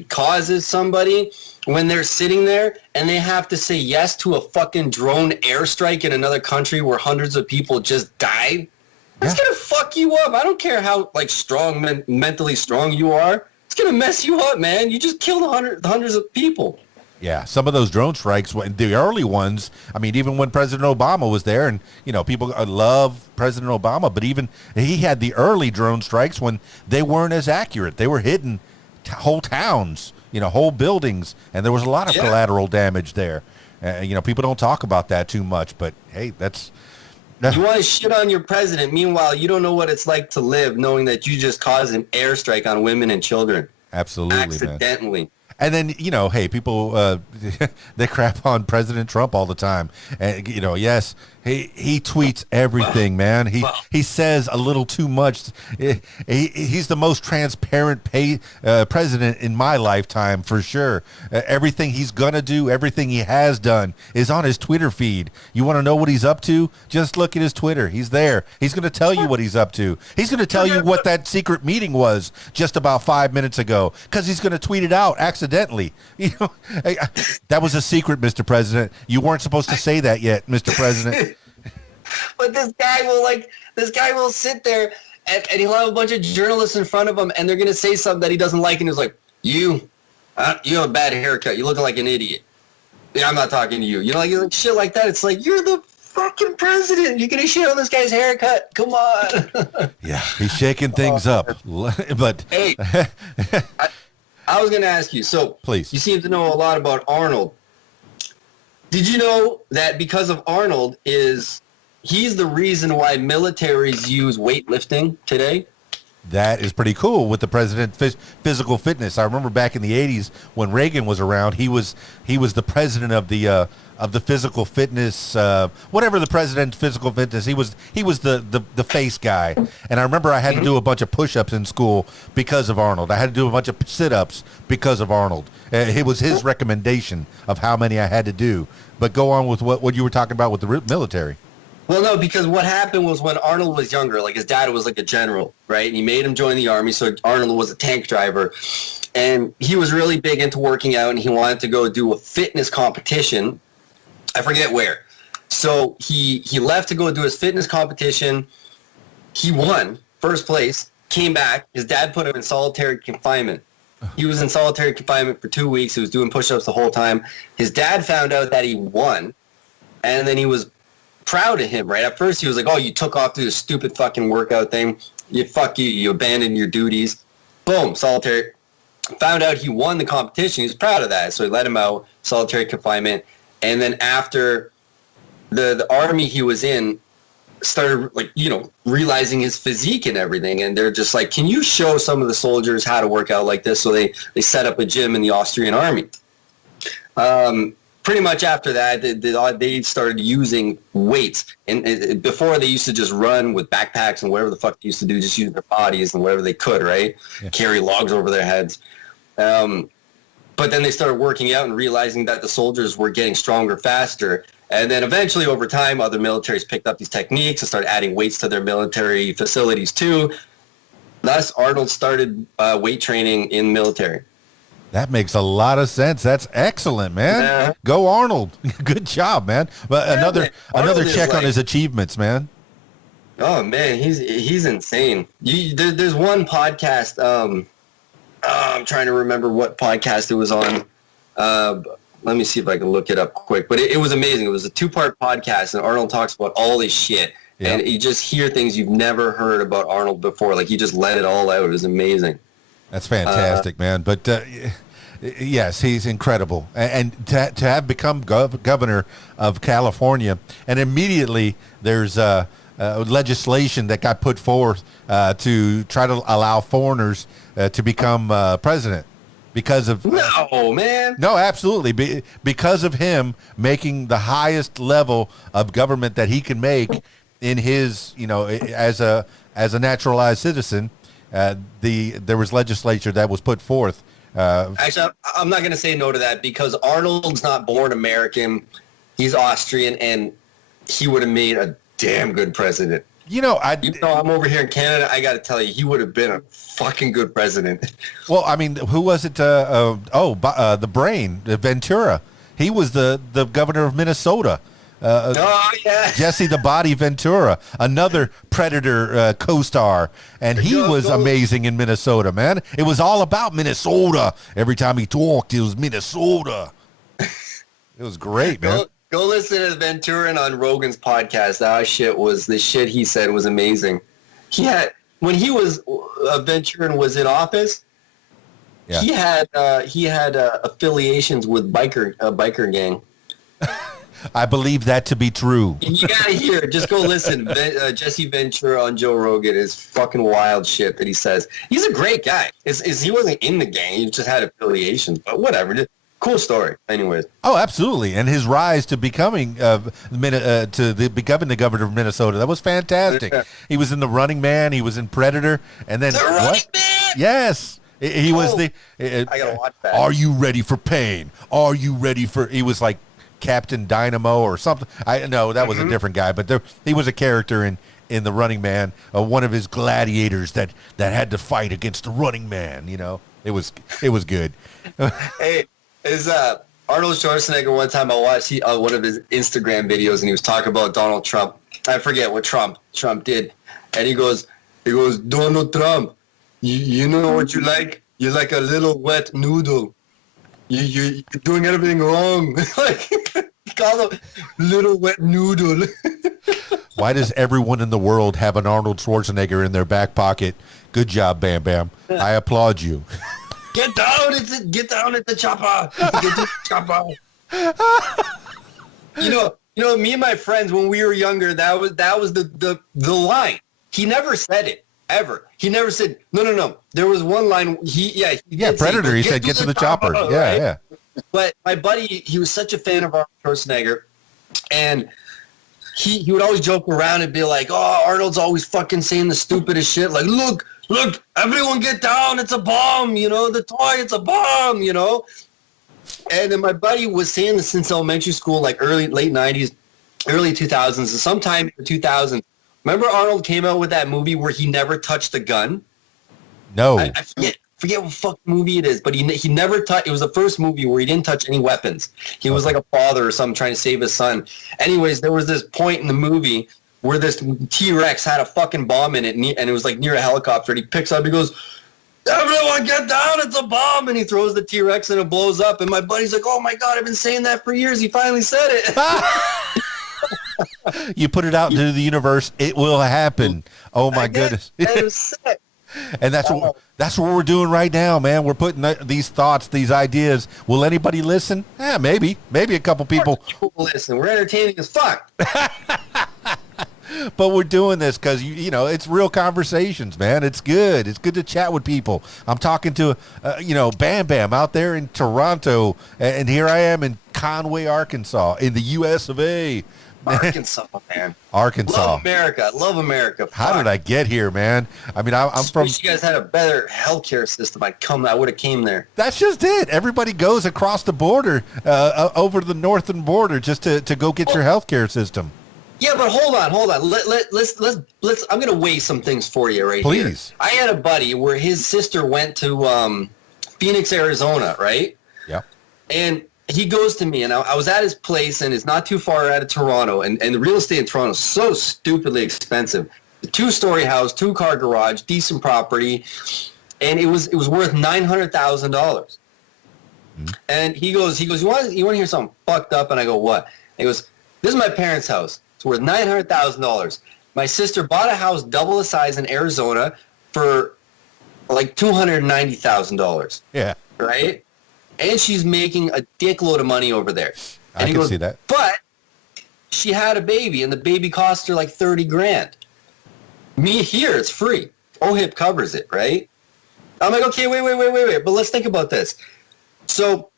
causes somebody when they're sitting there and they have to say yes to a fucking drone airstrike in another country where hundreds of people just died? That's going to fuck you up. I don't care how, mentally strong you are. It's going to mess you up, man. You just killed hundreds of people. Yeah, some of those drone strikes, the early ones, I mean, even when President Obama was there, and, people love President Obama, but even he had the early drone strikes when they weren't as accurate. They were hitting whole towns, whole buildings, and there was a lot of collateral damage there. People don't talk about that too much, but, hey, that's... You want to shit on your president. Meanwhile, you don't know what it's like to live knowing that you just caused an airstrike on women and children. Absolutely, accidentally. Man. And then, hey, people, they crap on President Trump all the time. And, yes, he tweets everything, man. He says a little too much. He's the most transparent president in my lifetime, for sure. Everything he's going to do, everything he has done is on his Twitter feed. You want to know what he's up to? Just look at his Twitter. He's there. He's going to tell you what he's up to. He's going to tell you what that secret meeting was just about 5 minutes ago, because he's going to tweet it out accidentally. That was a secret, Mr. President. You weren't supposed to say that yet, Mr. President. But this guy will sit there and he'll have a bunch of journalists in front of him and they're going to say something that he doesn't like. And he's like, you have a bad haircut. You're looking like an idiot. Yeah, I'm not talking to you. Like shit like that. It's like, you're the fucking president. You're going to shit on this guy's haircut. Come on. Yeah, he's shaking things up. But hey, I was going to ask you. So please, you seem to know a lot about Arnold. Did you know that because of Arnold he's the reason why militaries use weightlifting today? That is pretty cool with the president's physical fitness. I remember back in the 80s when Reagan was around, he was the president of the physical fitness, whatever the president's physical fitness. He was the face guy. And I remember I had to do a bunch of push-ups in school because of Arnold. I had to do a bunch of sit-ups because of Arnold. It was his recommendation of how many I had to do. But go on with what you were talking about with the military. Well, no, because what happened was when Arnold was younger, like his dad was like a general, right? And he made him join the army, so Arnold was a tank driver. And he was really big into working out, and he wanted to go do a fitness competition. I forget where. So he left to go do his fitness competition. He won first place, came back. His dad put him in solitary confinement. He was in solitary confinement for 2 weeks. He was doing push-ups the whole time. His dad found out that he won, and then he was proud of him, right? At first, he was like, oh, you took off through the stupid fucking workout thing. You abandoned your duties. Boom, solitary. Found out he won the competition. He was proud of that, so he let him out, solitary confinement. And then after the army he was in started, like, you know, realizing his physique and everything, and they're just like, can you show some of the soldiers how to work out like this? So they set up a gym in the Austrian army. Pretty much after that, they started using weights. And before, they used to just run with backpacks and whatever the fuck they used to do, just use their bodies and whatever they could, right? Yeah. Carry logs over their heads. But then they started working out and realizing that the soldiers were getting stronger faster. And then eventually, over time, other militaries picked up these techniques and started adding weights to their military facilities too. Thus, Arnold started weight training in the military. That makes a lot of sense. That's excellent, man. Yeah. Go Arnold. Good job, man. But yeah, another check on his achievements, man. Oh man, he's insane. There's one podcast. I'm trying to remember what podcast it was on. Let me see if I can look it up quick. But it was amazing. It was a 2-part podcast, and Arnold talks about all this shit. Yeah. And you just hear things you've never heard about Arnold before. Like, he just let it all out. It was amazing. That's fantastic, man. But yes, he's incredible. And to have become governor of California, and immediately there's legislation that got put forth to try to allow foreigners to become president because of... No, absolutely. Because of him making the highest level of government that he can make in his, you know, as a naturalized citizen. There was legislature that was put forth. Actually, I'm not going to say no to that, because Arnold's not born American. He's Austrian, and he would have made a damn good president. You know, I'm over here in Canada. I got to tell you, he would have been a fucking good president. Well, I mean, who was it? The brain, Ventura. He was the governor of Minnesota. Yeah. Jesse the Body Ventura, another Predator co-star, and he was amazing in Minnesota, man. It was all about Minnesota. Every time he talked, it was Minnesota. It was great, man. Go listen to Ventura on Rogan's podcast. That shit was, the shit he said was amazing. When he was Ventura was in office, yeah. he had affiliations with biker gang. I believe that to be true. You gotta hear it. Just go listen. Jesse Ventura on Joe Rogan is fucking wild shit that he says. He's a great guy. He wasn't in the gang. He just had affiliations. But whatever. Just cool story. Anyways. Oh, absolutely. And his rise to becoming becoming the governor of Minnesota, that was fantastic. Yeah. He was in The Running Man. He was in Predator. And then Running Man? Yes. He was the... I gotta watch that. Are you ready for pain? Are you ready for... He was like Captain Dynamo or something. I know that was a different guy, but he was a character in The Running Man, one of his gladiators that had to fight against the Running Man. You know, it was good. Hey, is Arnold Schwarzenegger? One time I watched one of his Instagram videos, and he was talking about Donald Trump. I forget what Trump did, and he goes, Donald Trump, you know what you like? You're like a little wet noodle. You're doing everything wrong. Like, call him little wet noodle. Why does everyone in the world have an Arnold Schwarzenegger in their back pocket? Good job, Bam Bam. I applaud you. Get down at the chopper. Get the chopper. You know, me and my friends, when we were younger, that was the line. He never said it. Ever. He never said, no. There was one line. Predator. He said, get to the chopper. Yeah, right? Yeah. But my buddy, he was such a fan of Arnold Schwarzenegger, and he would always joke around and be like, oh, Arnold's always fucking saying the stupidest shit. Like, look, everyone get down. It's a bomb, you know, the toy, it's a bomb, you know. And then my buddy was saying this since elementary school, like late 90s, early 2000s, and sometime in the 2000s. Remember Arnold came out with that movie where he never touched a gun? No. I forget what fucking movie it is, but he never touched. It was the first movie where he didn't touch any weapons. He was like a father or something trying to save his son. Anyways, there was this point in the movie where this T-Rex had a fucking bomb in it, and it was like near a helicopter. And he picks up, he goes, everyone get down, it's a bomb. And he throws the T-Rex and it blows up. And my buddy's like, oh my God, I've been saying that for years. He finally said it. You put it out into the universe, it will happen. Oh my goodness. That was sick. And that's what we're doing right now, man. We're putting these thoughts, these ideas. Will anybody listen? Yeah, maybe a couple people. Listen, we're entertaining as fuck. But we're doing this because, you know, it's real conversations, man. It's good. It's good to chat with people. I'm talking to, Bam Bam out there in Toronto, and here I am in Conway, Arkansas, in the U.S. of A. Arkansas, man. Arkansas. Love America. Love America. How did I get here, man? I mean, I'm from... Wish you guys had a better healthcare system. I would have came there. That's just it. Everybody goes across the border, over the northern border, just to go get your healthcare system. Yeah, but hold on. Let's. I'm gonna weigh some things for you right here. Please. I had a buddy where his sister went to Phoenix, Arizona, right? Yeah. And he goes to me, and I was at his place, and it's not too far out of Toronto, and the real estate in Toronto is so stupidly expensive. A 2-story house, 2-car garage, decent property, and it was worth $900,000. Mm-hmm. And he goes, you want to hear something fucked up? And I go, what? And he goes, this is my parents' house. It's worth $900,000. My sister bought a house double the size in Arizona for like $290,000. Yeah. Right? And she's making a dickload of money over there. And I can see that. But she had a baby, and the baby cost her like $30,000. Me here, it's free. OHIP covers it, right? I'm like, okay, wait. But let's think about this. So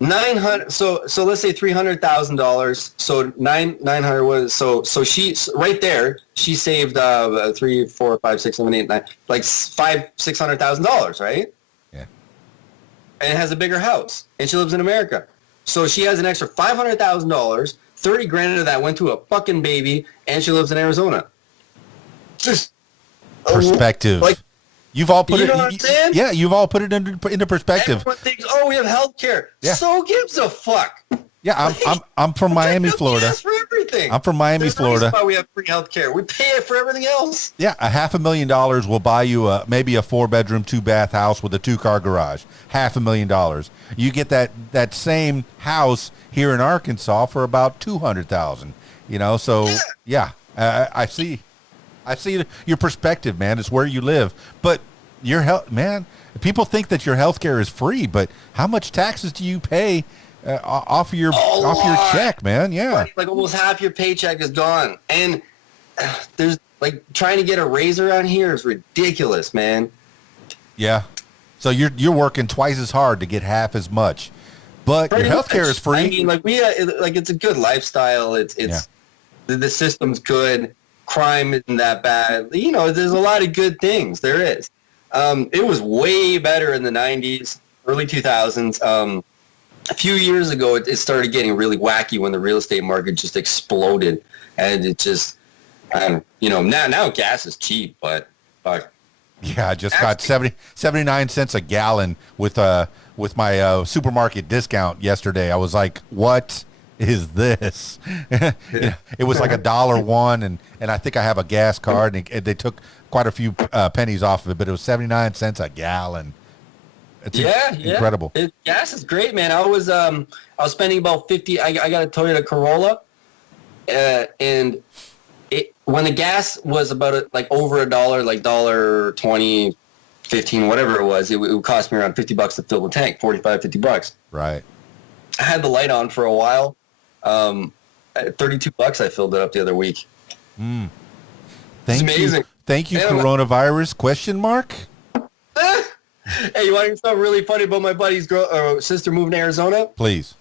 900. So let's say $300,000. So 900 was so she right there. She saved 3, 4, 5, 6, 7, 8, 9, like $600,000, right? Yeah. And has a bigger house, and she lives in America. So she has an extra $500,000. $30,000 of that went to a fucking baby, and she lives in Arizona. Just perspective. Like, you've all put you it. know what I'm saying? Yeah, you've all put it into perspective. Everyone thinks, oh, we have health care. Yeah. So gives a fuck. Yeah, I'm from Miami, Florida. For everything. I'm from Miami, There's Florida. That's why we have free health care. We pay it for everything else. Yeah, $500,000 will buy you maybe a 4-bedroom, 2-bath house with a 2-car garage. $500,000. You get that same house here in Arkansas for about $200,000. You know, so yeah, I see your perspective, man. It's where you live, but your health, man. People think that your health care is free, but how much taxes do you pay off your check, man? Yeah, like almost half your paycheck is gone, and there's like trying to get a raise around here is ridiculous, man. Yeah, so you're working twice as hard to get half as much, but your health care is free. I mean, like it's a good lifestyle. It's the system's good. Crime isn't that bad. You know, there's a lot of good things. There is. It was way better in the 90s, early 2000s. A few years ago, it started getting really wacky when the real estate market just exploded. And it just, now gas is cheap, but yeah, I just got 79 cents a gallon with my supermarket discount yesterday. I was like, what is this? It was like $1.01, and I think I have a gas card, and they took quite a few pennies off of it, but it was 79 cents a gallon. It's incredible. Gas is great, man. I was spending about 50. I got a Toyota Corolla, and when the gas was about like over $1, like $1.20, 15, whatever it was, it would cost me around $50 to fill the tank, $45-50. Right. I had the light on for a while. At $32, I filled it up the other week. It's amazing. Thank you, coronavirus? Question mark. Hey, you want to hear something really funny about my buddy's sister moving to Arizona? Please.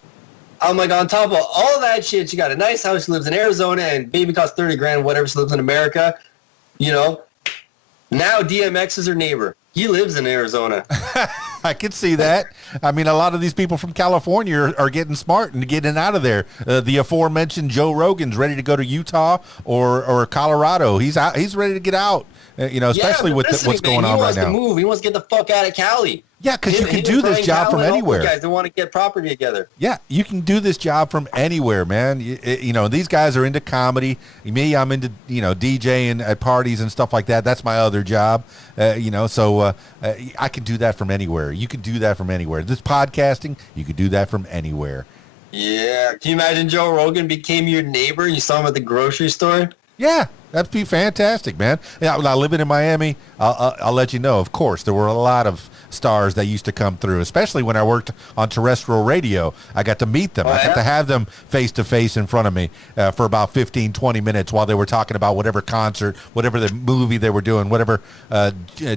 I'm like, on top of all that shit, she got a nice house. She lives in Arizona, and baby costs $30,000, whatever. She lives in America. You know, now DMX is her neighbor. He lives in Arizona. I can see that. I mean, a lot of these people from California are getting smart and getting out of there. The aforementioned Joe Rogan's ready to go to Utah or Colorado. He's out. He's ready to get out. Especially with what's going on right now. He wants to move. He wants to get the fuck out of Cali. Yeah, because you can do this job from anywhere. Guys, they want to get property together. Yeah, you can do this job from anywhere, man. These guys are into comedy. Me, I'm into DJing at parties and stuff like that. That's my other job. So I can do that from anywhere. You can do that from anywhere. This podcasting, you could do that from anywhere. Yeah. Can you imagine Joe Rogan became your neighbor? You saw him at the grocery store. Yeah. That'd be fantastic, man. Yeah, when I living in Miami, I'll let you know. Of course, there were a lot of stars that used to come through, especially when I worked on terrestrial radio. I got to meet them. I got to have them face to face in front of me for about 15, 20 minutes while they were talking about whatever concert, whatever the movie they were doing, whatever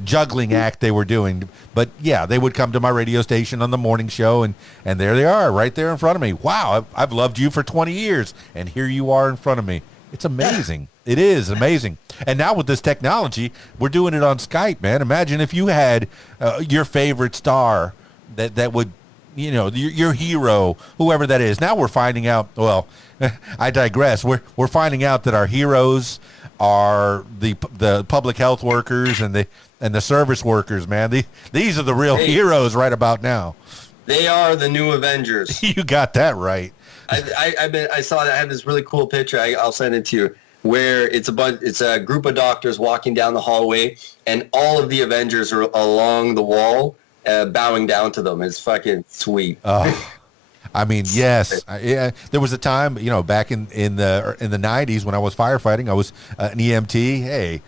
juggling act they were doing. But yeah, they would come to my radio station on the morning show, and there they are right there in front of me. Wow, I've loved you for 20 years, and here you are in front of me. It's amazing. It is amazing. And now with this technology, we're doing it on Skype, man. Imagine if you had your favorite star that would, your hero, whoever that is. Now we're finding out, well, I digress. We're finding out that our heroes are the public health workers and the service workers, man. These are the real heroes right about now. They are the new Avengers. You got that right. I saw that. I have this really cool picture. I'll send it to you, where it's a group of doctors walking down the hallway, and all of the Avengers are along the wall, bowing down to them. It's fucking sweet. I mean, yes. Yeah, there was a time, back in the 90s when I was firefighting, I was an EMT. Hey,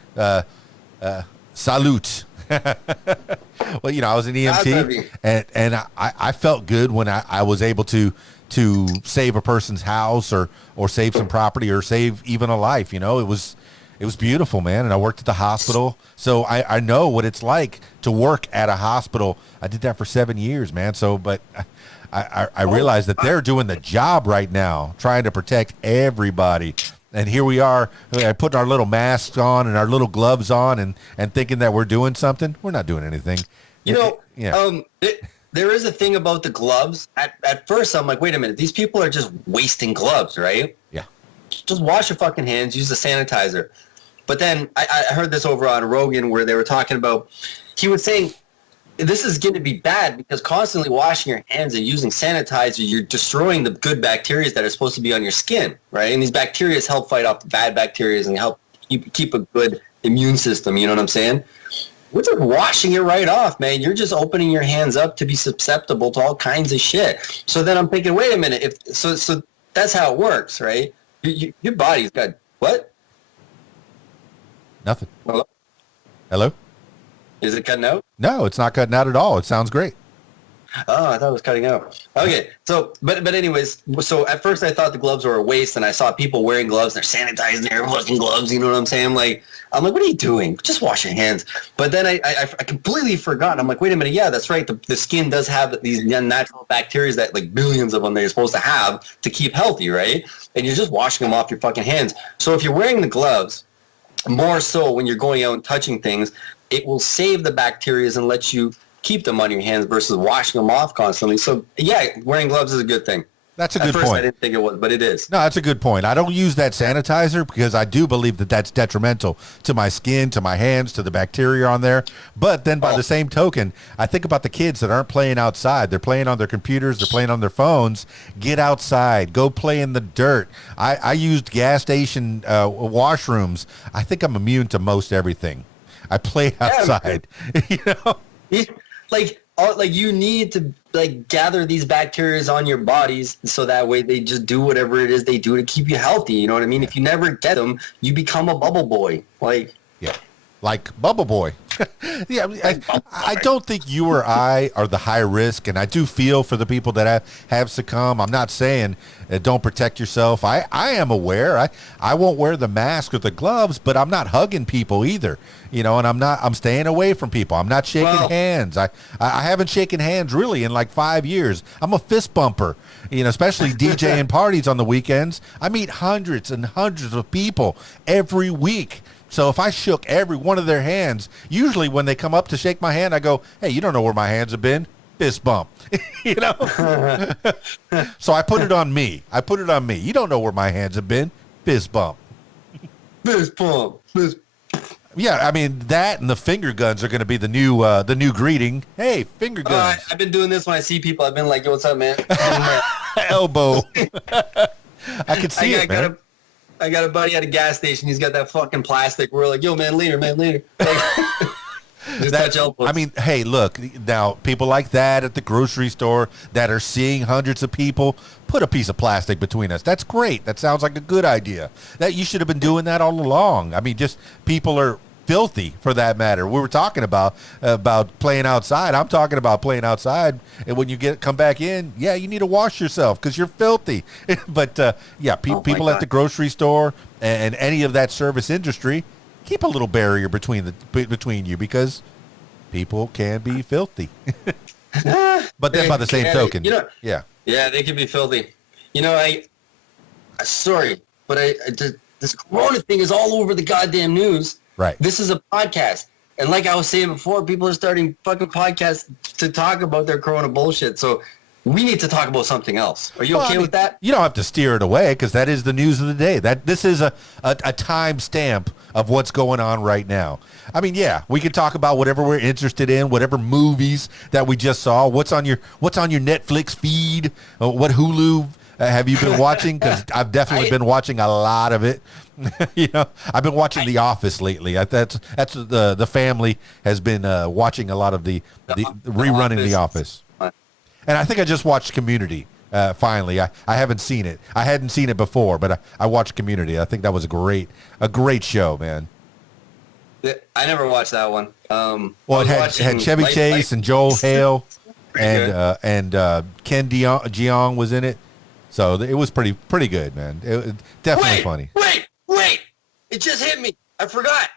salute. Well, I was an EMT, and I felt good when I was able to save a person's house or save some property or save even a life. It was beautiful, man. And I worked at the hospital, so I know what it's like to work at a hospital. I did that for 7 years, man. So, but I realized that they're doing the job right now, trying to protect everybody. And here we are, putting our little masks on and our little gloves on and thinking that we're doing something. We're not doing anything. There is a thing about the gloves. At first, I'm like, wait a minute. These people are just wasting gloves, right? Yeah. Just wash your fucking hands. Use the sanitizer. But then I heard this over on Rogan where they were talking about, he was saying, this is going to be bad because constantly washing your hands and using sanitizer, you're destroying the good bacteria that are supposed to be on your skin, right? And these bacteria help fight off the bad bacteria and help keep a good immune system. You know what I'm saying? We're just washing it right off, man. You're just opening your hands up to be susceptible to all kinds of shit. So then I'm thinking, wait a minute. So that's how it works, right? Your body's got what? Nothing. Hello? Is it cutting out? No, it's not cutting out at all. It sounds great. Oh, I thought it was cutting out. Okay, so, but anyways, so at first I thought the gloves were a waste, and I saw people wearing gloves, they're sanitizing their fucking gloves, you know what I'm saying? I'm like, what are you doing? Just wash your hands. But then I completely forgot. I'm like, wait a minute, yeah, that's right. The skin does have these natural bacteria that, like, billions of them they're supposed to have to keep healthy, right? And you're just washing them off your fucking hands. So if you're wearing the gloves, more so when you're going out and touching things, it will save the bacteria and let you keep them on your hands versus washing them off constantly. So, yeah, wearing gloves is a good thing. That's a good point. At first, I didn't think it was, but it is. No, that's a good point. I don't use that sanitizer because I do believe that that's detrimental to my skin, to my hands, to the bacteria on there. But then by the same token, I think about the kids that aren't playing outside. They're playing on their computers. They're playing on their phones. Get outside. Go play in the dirt. I used gas station washrooms. I think I'm immune to most everything. I play outside. Like you need to gather these bacteria on your bodies so that way they just do whatever it is they do to keep you healthy. You know what I mean? If you never get them, you become a bubble boy. Like Bubble Boy. Yeah, I don't think you or I are the high risk, and I do feel for the people that have succumbed. I'm not saying don't protect yourself. I am aware. I won't wear the mask or the gloves, but I'm not hugging people either. And I'm staying away from people. I'm not shaking hands. I haven't shaken hands really in like 5 years. I'm a fist bumper, especially DJing parties on the weekends. I meet hundreds and hundreds of people every week. So if I shook every one of their hands, usually when they come up to shake my hand, I go, hey, you don't know where my hands have been. Fist bump. So I put it on me. You don't know where my hands have been. Fist bump. Fist bump. Yeah, I mean, that and the finger guns are going to be the new greeting. Hey, finger guns. I've been doing this when I see people. I've been like, yo, what's up, man? Elbow. I can see it, man. I got a buddy at a gas station. He's got that fucking plastic. We're like, yo, man, later. Just touch elbows. I mean, hey, look, now people like that at the grocery store that are seeing hundreds of people, put a piece of plastic between us. That's great. That sounds like a good idea. That you should have been doing that all along. I mean, just people are filthy for that matter. We were talking about playing outside. I'm talking about playing outside, and when you come back in, yeah, you need to wash yourself because you're filthy. But people at the grocery store and any of that service industry, keep a little barrier between you because people can be filthy. But then by the same token, yeah, they can be filthy. Sorry, but this Corona thing is all over the goddamn news. Right. This is a podcast. And like I was saying before, people are starting fucking podcasts to talk about their Corona bullshit. So we need to talk about something else. Are you okay with that? You don't have to steer it away because that is the news of the day. This is a time stamp of what's going on right now. I mean, yeah, we could talk about whatever we're interested in, whatever movies that we just saw. What's on your Netflix feed? What Hulu have you been watching? Because I've definitely been watching a lot of it. I've been watching The Office lately. That's the family has been watching a lot of the rerunning The Office. And I think I just watched Community. Finally, I haven't seen it. I hadn't seen it before, but I watched Community. I think that was a great show, man. I never watched that one. Well, it had Chevy Chase and Joel Hale and Ken Jeong was in it. So it was pretty good, man. It was definitely funny. Wait! It just hit me. I forgot.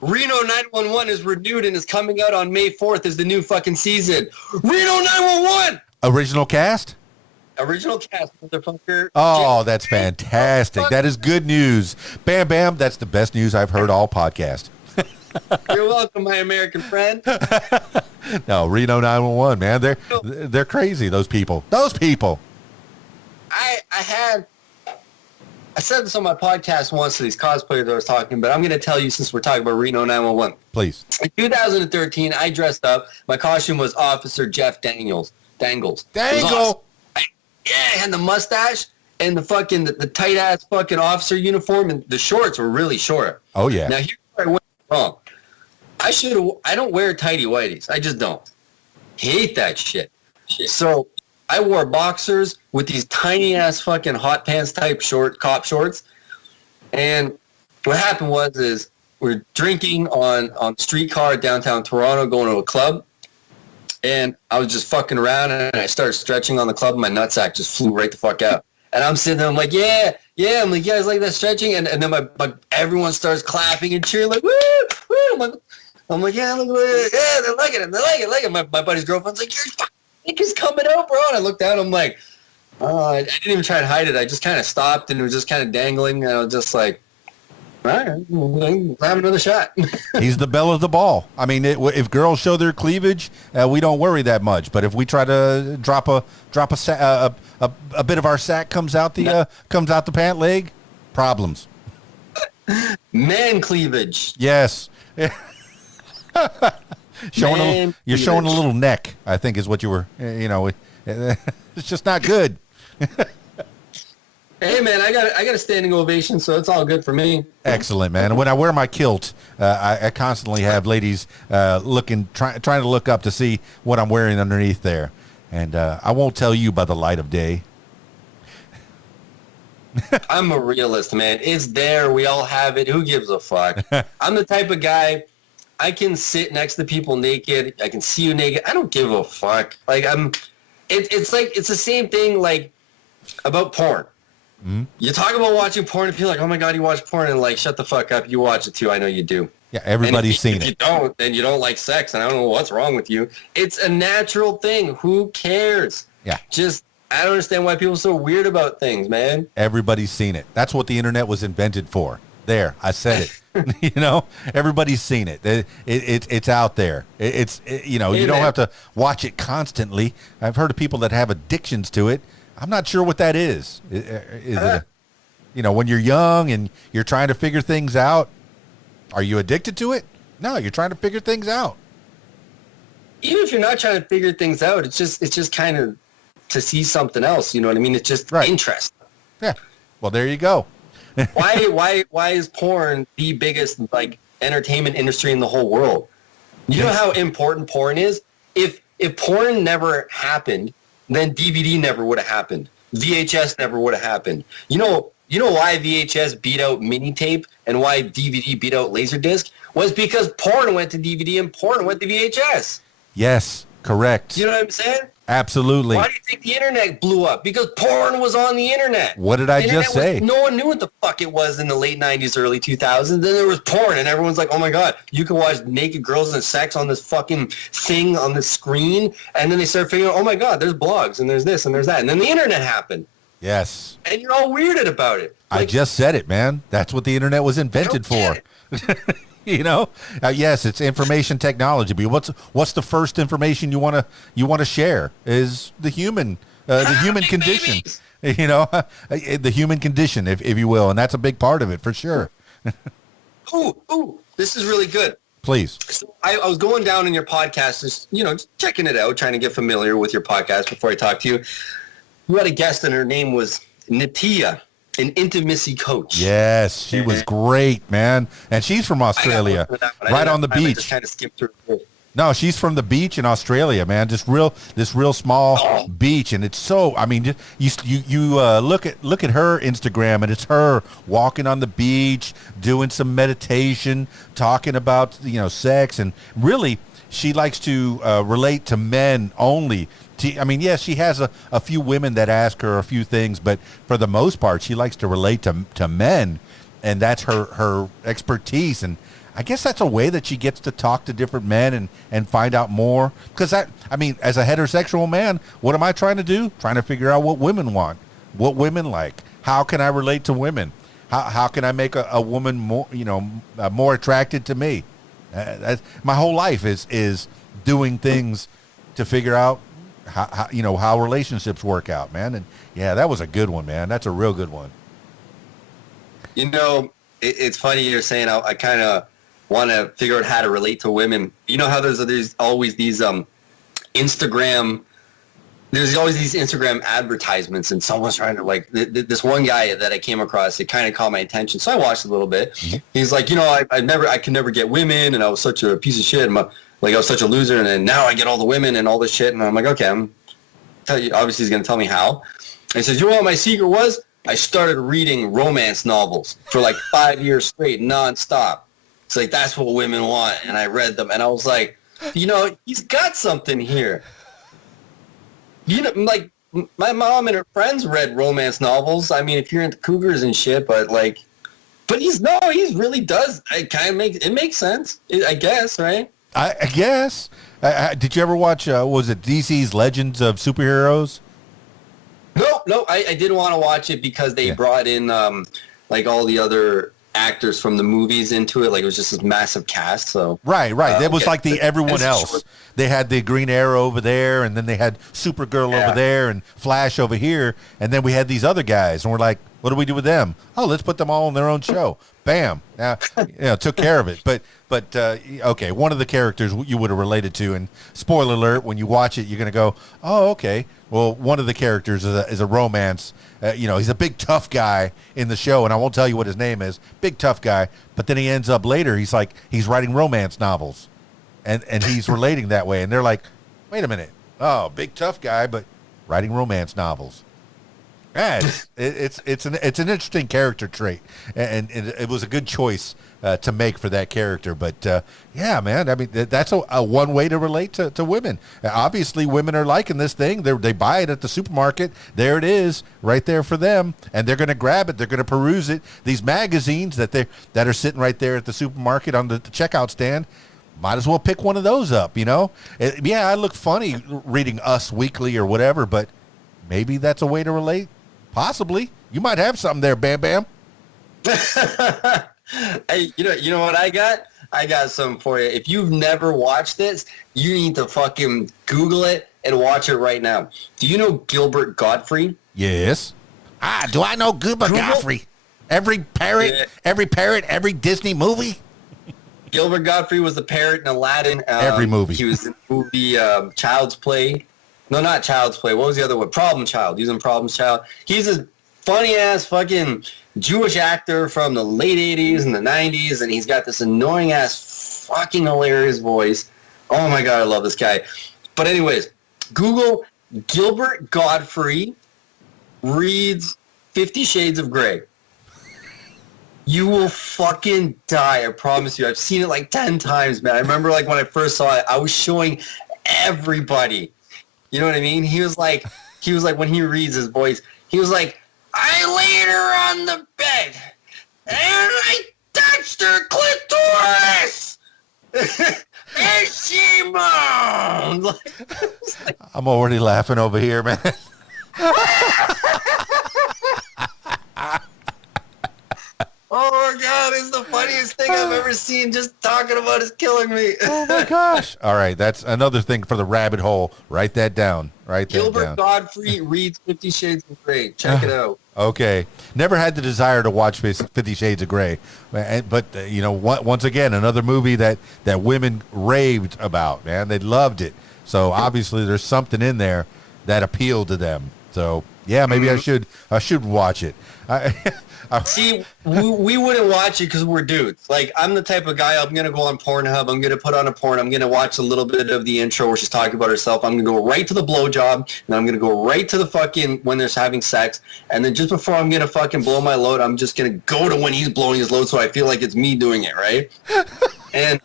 Reno 911 is renewed and is coming out on May 4th as the new fucking season. Reno 911! Original cast, motherfucker. Oh, that's fantastic. That is good news. Bam Bam, that's the best news I've heard all podcast. You're welcome, my American friend. No, Reno 911, man. They're crazy, those people. I said this on my podcast once to these cosplayers I was talking, but I'm going to tell you since we're talking about Reno 911. Please. In 2013, I dressed up. My costume was Officer Jeff Dangles. Dangle. Awesome. I had the mustache and the tight-ass fucking officer uniform, and the shorts were really short. Oh, yeah. Now, here's where I went wrong. I don't wear tighty-whities. I just don't. Hate that shit. So I wore boxers with these tiny-ass fucking hot pants type cop shorts. And what happened was we're drinking on streetcar downtown Toronto, going to a club. And I was just fucking around, and I started stretching on the club, and my nutsack just flew right the fuck out. And I'm sitting there, I'm like, yeah. I'm like, yeah, it's like that stretching. And then my everyone starts clapping and cheering, like, woo, woo. I'm like, yeah, look, yeah, they like it. My buddy's girlfriend's like, your dick is coming out, bro. And I looked down, I'm like, I didn't even try to hide it. I just kind of stopped, and it was just kind of dangling. And I was just like, all right, we'll have another shot. He's the belle of the ball. I mean, if girls show their cleavage, we don't worry that much. But if we try to drop a bit of our sack comes out the pant leg, problems. Man cleavage. Yes. You're showing a little neck, I think is what you were, it's just not good. Hey man, I got a standing ovation, so it's all good for me. Excellent, man. And when I wear my kilt, I constantly have ladies trying to look up to see what I'm wearing underneath there. And I won't tell you by the light of day. I'm a realist, man. It's there. We all have it. Who gives a fuck? I'm the type of guy, I can sit next to people naked. I can see you naked. I don't give a fuck. Like it's the same thing like about porn. Mm-hmm. You talk about watching porn and feel like, oh my God, you watch porn, and like, shut the fuck up. You watch it too. I know you do. Yeah, everybody's seen it. If you don't, then you don't like sex, and I don't know what's wrong with you. It's a natural thing. Who cares? Yeah. I don't understand why people are so weird about things, man. Everybody's seen it. That's what the internet was invented for. There, I said it. Everybody's seen it. It's out there. You don't have to watch it constantly. I've heard of people that have addictions to it. I'm not sure what that is. Is it, when you're young and you're trying to figure things out, are you addicted to it? No, you're trying to figure things out. Even if you're not trying to figure things out, it's just kind of to see something else. You know what I mean? It's just interest. Yeah. Well, there you go. Why is porn the biggest like entertainment industry in the whole world? You know how important porn is? If porn never happened, then DVD never would have happened. VHS never would have happened. You know why VHS beat out mini tape and why DVD beat out Laserdisc? Was because porn went to DVD and porn went to VHS. Yes, correct. You know what I'm saying? Absolutely. Why do you think the internet blew up? Because porn was on the internet. What did I just say? No one knew what the fuck it was in the late 90s, early 2000s. Then there was porn, and everyone's like, oh my God, you can watch naked girls and sex on this fucking thing on the screen. And then they start figuring out, oh my God, there's blogs, and there's this, and there's that. And then the internet happened. Yes. And you're all weirded about it. Like, I just said it, man. That's what the internet was invented for. You know, yes, it's information technology, but what's the first information you want to share is the human condition. Babies. You know, the human condition, if you will, and that's a big part of it for sure. Ooh, this is really good. Please. So I was going down in your podcast, just checking it out, trying to get familiar with your podcast before I talk to you. You had a guest, and her name was Nitia, an intimacy coach. Yes, she was great, man. And she's from Australia, right on the beach. Just kind of skip through. No, she's from the beach in Australia, man. This real small beach, and it's so. I mean, you look at her Instagram, and it's her walking on the beach, doing some meditation, talking about sex, and really, she likes to relate to men only. I mean, yes, she has a few women that ask her a few things, but for the most part, she likes to relate to men, and that's her expertise. And I guess that's a way that she gets to talk to different men and find out more. Because as a heterosexual man, what am I trying to do? Trying to figure out what women want, what women like. How can I relate to women? How can I make a woman more attracted to me? My whole life is doing things to figure out how relationships work out, man. And yeah, that was a good one, man. That's a real good one. It's funny you're saying I kind of want to figure out how to relate to women. You know how there's always these Instagram advertisements, and someone's trying to this one guy that I came across, it kind of caught my attention, so I watched a little bit. Mm-hmm. He's like, I could never get women, and I was such a piece of shit, and I was such a loser, and then now I get all the women and all this shit, and I'm like, okay, obviously he's going to tell me how. And he says, you know what my secret was? I started reading romance novels for 5 years straight, nonstop. It's like, that's what women want, and I read them, and I was like, he's got something here. My mom and her friends read romance novels. I mean, if you're into cougars and shit, but he really does. It makes sense, I guess, right? I guess. Did you ever watch, was it DC's Legends of Superheroes? No, I didn't want to watch it because they brought in all the other actors from the movies into it. It was just this massive cast. So right. It was like everyone else. They had the Green Arrow over there, and then they had Supergirl over there, and Flash over here, and then we had these other guys, and we're like, what do we do with them? Oh, let's put them all on their own show. Bam. Now, took care of it. But okay, one of the characters you would have related to, and spoiler alert, when you watch it, you're going to go, oh, okay. Well, one of the characters is a romance. He's a big tough guy in the show, and I won't tell you what his name is. Big tough guy. But then he ends up later, he's writing romance novels, and he's relating that way. And they're like, wait a minute. Oh, big tough guy, but writing romance novels. Yeah, it's an interesting character trait, and it was a good choice to make for that character. But yeah, man, I mean that's a one way to relate to women. Obviously, women are liking this thing. They buy it at the supermarket. There it is, right there for them, and they're going to grab it. They're going to peruse it. These magazines that are sitting right there at the supermarket on the checkout stand. Might as well pick one of those up. I look funny reading Us Weekly or whatever, but maybe that's a way to relate. Possibly. You might have something there, Bam Bam. Hey, you know what I got? I got something for you. If you've never watched this, you need to fucking Google it and watch it right now. Do you know Gilbert Gottfried? Yes. Do I know Gilbert Gottfried? Every parrot, every Disney movie? Gilbert Gottfried was the parrot in Aladdin. Every movie. He was in the movie Child's Play. No, not Child's Play. What was the other one? Problem Child. He was in Problem Child. He's a funny-ass fucking Jewish actor from the late 80s and the 90s, and he's got this annoying-ass fucking hilarious voice. Oh my God, I love this guy. But anyways, Google Gilbert Godfrey reads 50 Shades of Grey. You will fucking die, I promise you. I've seen it like 10 times, man. I remember like when I first saw it, I was showing everybody. You know what I mean? He was like when he reads his voice, he was like, I laid her on the bed and I touched her clitoris. And she moaned. Like, I'm already laughing over here, man. oh my God, it's the funniest thing I've ever seen. Just talking about is killing me. Oh my gosh. All right, that's another thing for the rabbit hole. Write that down. Gilbert Godfrey reads 50 Shades of Grey. Check it out. Okay. Never had the desire to watch 50 Shades of Grey. But you know, once again, another movie that women raved about, man. They loved it. So obviously there's something in there that appealed to them. So yeah, maybe I should watch it. See, we wouldn't watch it because we're dudes. Like, I'm the type of guy, I'm going to go on Pornhub, I'm going to put on a porn, I'm going to watch a little bit of the intro where she's talking about herself, I'm going to go right to the blowjob, and I'm going to go right to the fucking when they're having sex, and then just before I'm going to fucking blow my load, I'm just going to go to when he's blowing his load so I feel like it's me doing it, right? And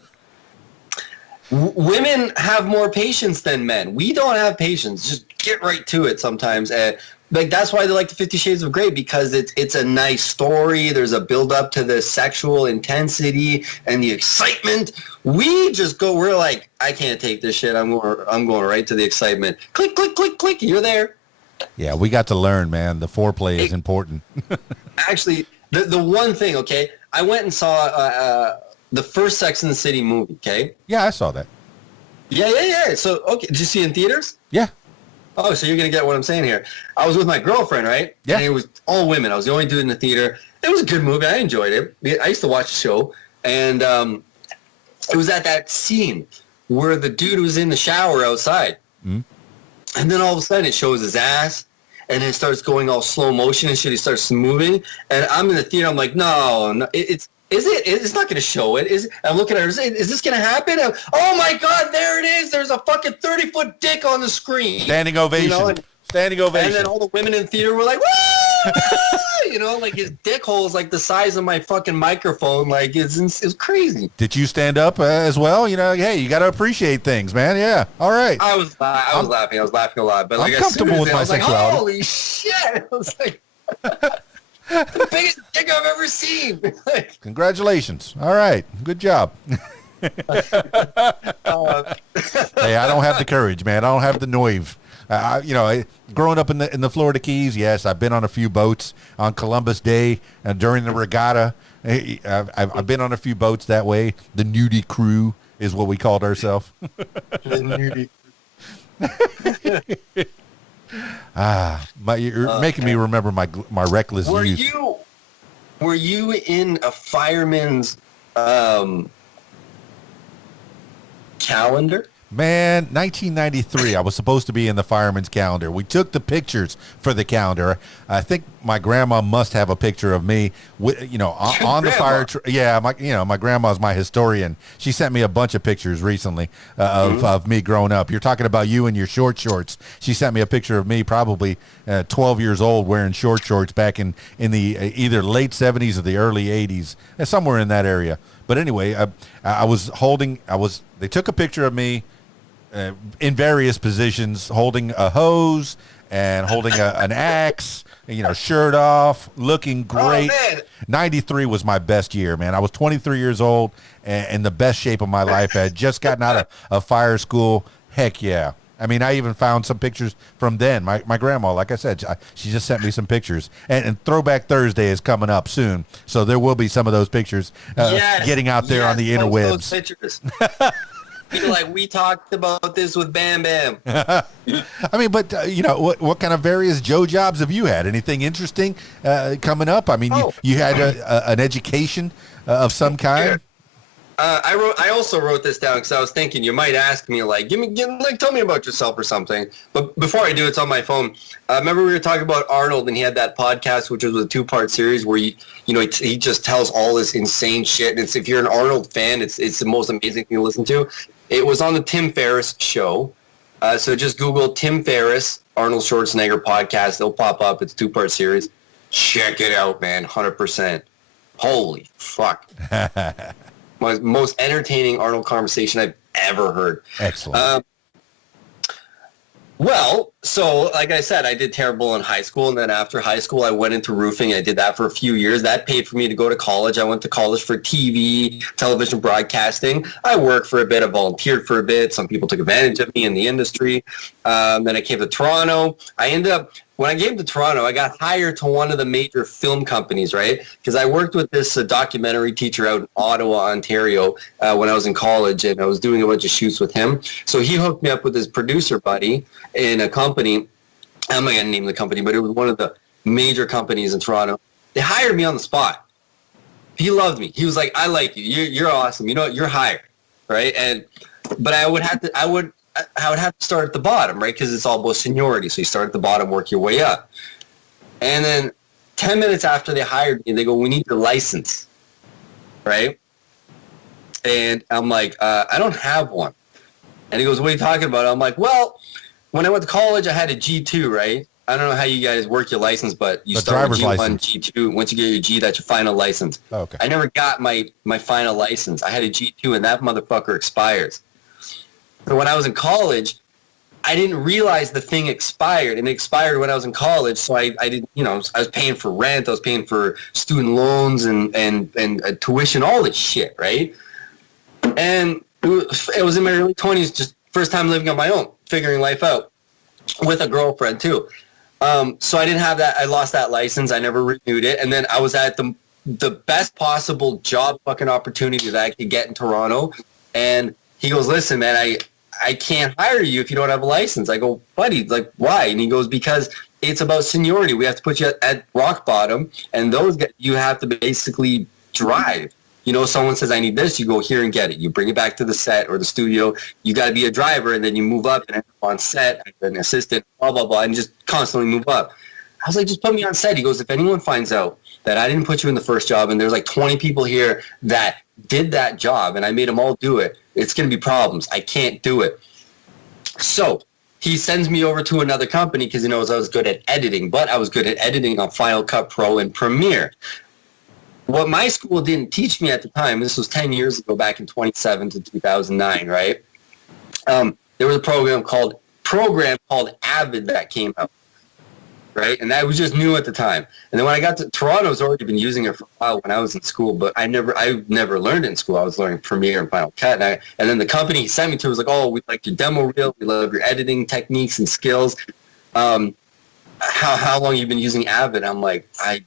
women have more patience than men. We don't have patience. Just get right to it sometimes. Like, that's why they like the 50 Shades of Grey, because it's a nice story. There's a build up to the sexual intensity and the excitement. We just go, we're like, I can't take this shit. I'm going right to the excitement. Click, click, click, click. You're there. Yeah, we got to learn, man. The foreplay is important. Actually, the one thing, okay, I went and saw the first Sex and the City movie, okay? Yeah, I saw that. Yeah. So, okay, did you see it in theaters? Yeah. Oh, so you're going to get what I'm saying here. I was with my girlfriend, right? Yeah. And it was all women. I was the only dude in the theater. It was a good movie. I enjoyed it. I used to watch the show. And it was at that scene where the dude was in the shower outside. Mm-hmm. And then all of a sudden it shows his ass. And it starts going all slow motion and shit. He starts moving. And I'm in the theater. I'm like, no, it's not going to show it. I'm looking at her. Is this going to happen? Oh, my God, there it is. There's a fucking 30-foot dick on the screen. Standing ovation. You know, Standing ovation. And then all the women in the theater were like, woo! You know, like his dick hole is like the size of my fucking microphone. Like, it's crazy. Did you stand up as well? You know, hey, you got to appreciate things, man. Yeah. All right. I was laughing. I was laughing a lot. But like, I'm comfortable with my sexuality. Like, holy shit. I was like... the biggest dick I've ever seen. Congratulations. All right. Good job. Hey, I don't have the courage, man. I don't have the nerve. Growing up in the Florida Keys, yes, I've been on a few boats on Columbus Day during the regatta. I've been on a few boats that way. The nudie crew is what we called ourselves. The nudie. You're making me remember my reckless youth. Were you in a fireman's calendar? Man, 1993, I was supposed to be in the fireman's calendar. We took the pictures for the calendar. I think my grandma must have a picture of me, on the fire. Yeah, my grandma's my historian. She sent me a bunch of pictures recently of me growing up. You're talking about you in your short shorts. She sent me a picture of me probably 12 years old wearing short shorts back in the either late 70s or the early 80s, somewhere in that area. But anyway, they took a picture of me in various positions, holding a hose and holding an axe, shirt off, looking great. Oh, 93 was my best year, man. I was 23 years old and in the best shape of my life. I had just gotten out of fire school. Heck yeah. I mean, I even found some pictures from then. My grandma, like I said, she just sent me some pictures. And Throwback Thursday is coming up soon, so there will be some of those pictures getting out there on the interwebs. Those pictures. People like, we talked about this with Bam Bam. I mean, but, what kind of various Joe jobs have you had? Anything interesting coming up? I mean, you had an education of some kind? I also wrote this down because I was thinking you might ask me, like, tell me about yourself or something. But before I do, it's on my phone. Remember we were talking about Arnold, and he had that podcast, which was a 2-part series where he just tells all this insane shit. And if you're an Arnold fan, it's the most amazing thing to listen to. It was on the Tim Ferriss show. So just Google Tim Ferriss, Arnold Schwarzenegger podcast. It'll pop up. It's a 2-part series. Check it out, man. 100%. Holy fuck. Most entertaining Arnold conversation I've ever heard. Excellent. Well, so like I said, I did terrible in high school, and then after high school, I went into roofing. I did that for a few years. That paid for me to go to college. I went to college for TV, television broadcasting. I worked for a bit. I volunteered for a bit. Some people took advantage of me in the industry. Then I came to Toronto. When I came to Toronto, I got hired to one of the major film companies, right? Because I worked with this documentary teacher out in Ottawa, Ontario, when I was in college, and I was doing a bunch of shoots with him. So he hooked me up with his producer buddy in a company. I'm not going to name the company, but it was one of the major companies in Toronto. They hired me on the spot. He loved me. He was like, I like you. You're awesome. You know what? You're hired, right? But I would have to start at the bottom, right? Because it's all about seniority. So you start at the bottom, work your way up. And then 10 minutes after they hired me, they go, we need your license, right? And I'm like, I don't have one. And he goes, what are you talking about? I'm like, well, when I went to college, I had a G2, right? I don't know how you guys work your license, but you start with G1, license. G2. Once you get your G, that's your final license. Oh, okay. I never got my final license. I had a G2, and that motherfucker expires. So when I was in college, I didn't realize the thing expired, and it expired when I was in college. So I didn't, I was paying for rent, I was paying for student loans and tuition, all this shit, right? And it was in my early 20s, just first time living on my own, figuring life out with a girlfriend too. So I didn't have that. I lost that license. I never renewed it. And then I was at the best possible job fucking opportunity that I could get in Toronto. And he goes, listen, man, I can't hire you if you don't have a license. I go, buddy, like, why? And he goes, because it's about seniority. We have to put you at rock bottom, and those guys, you have to basically drive. Someone says, I need this, you go here and get it. You bring it back to the set or the studio. You got to be a driver, and then you move up and end up on set, an assistant, blah, blah, blah, and just constantly move up. I was like, just put me on set. He goes, if anyone finds out that I didn't put you in the first job, and there's like 20 people here that did that job, and I made them all do it, it's going to be problems. I can't do it. So he sends me over to another company because he knows I was good at editing, but I was good at editing on Final Cut Pro and Premiere. What my school didn't teach me at the time, this was 10 years ago, back in 2007 to 2009, right? There was a program called Avid that came out, right? And that was just new at the time. And then when I got to Toronto, I was already been using it for a while when I was in school, but I never learned it in school. I was learning Premiere and Final Cut. And then the company he sent me to was like, oh, we like your demo reel. We love your editing techniques and skills. How long you been using Avid? I'm like, I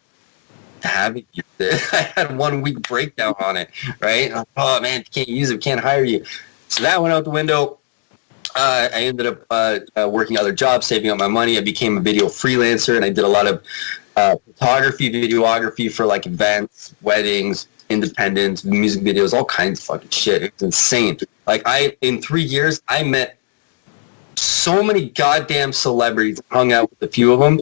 haven't used it. I had 1 week breakdown on it, right? And I'm like, oh, man, you can't use it. We can't hire you. So that went out the window. I ended up working other jobs, saving up my money. I became a video freelancer, and I did a lot of photography, videography for like events, weddings, independents, music videos, all kinds of fucking shit. It was insane. Like in 3 years, I met so many goddamn celebrities, hung out with a few of them.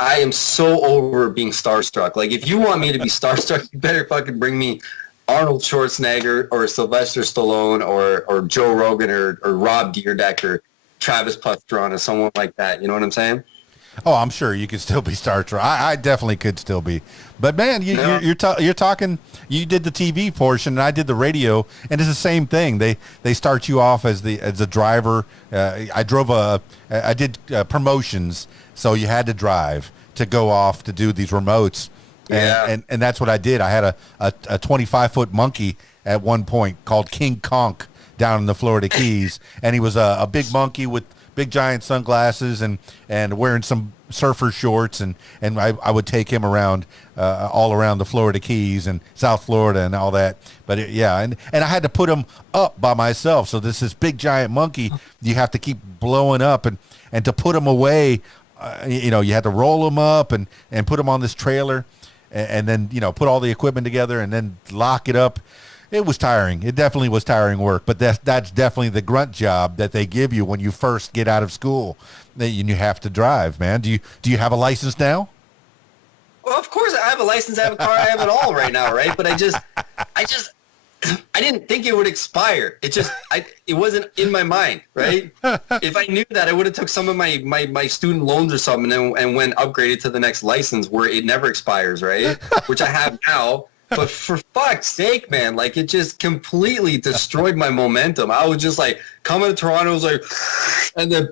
I am so over being starstruck. Like, if you want me to be starstruck, you better fucking bring me Arnold Schwarzenegger or Sylvester Stallone or Joe Rogan or Rob Dyrdek or Travis Pastrana, someone like that. You know what I'm saying? Oh, I'm sure you could still be starstruck. I definitely could still be. But man, you're talking. You did the TV portion, and I did the radio, and it's the same thing. They start you off as a driver. I did promotions, so you had to drive to go off to do these remotes. And that's what I did. I had a 25-foot monkey at one point called King Conk down in the Florida Keys, and he was a big monkey with big giant sunglasses and wearing some surfer shorts, and I would take him around all around the Florida Keys and South Florida and all that. But and I had to put him up by myself. So this big giant monkey, you have to keep blowing up, and to put him away, you had to roll him up and put him on this trailer. And then, put all the equipment together and then lock it up. It was tiring. It definitely was tiring work, but that's definitely the grunt job that they give you when you first get out of school. You have to drive, man. Do you have a license now? Well, of course I have a license. I have a car. I have it all right now, right? But I just I didn't think it would expire. It wasn't in my mind, right? If I knew that, I would have took some of my student loans or something and went upgraded to the next license where it never expires, right? Which I have now. But for fuck's sake, man, like it just completely destroyed my momentum. I was just like coming to Toronto, was like, and then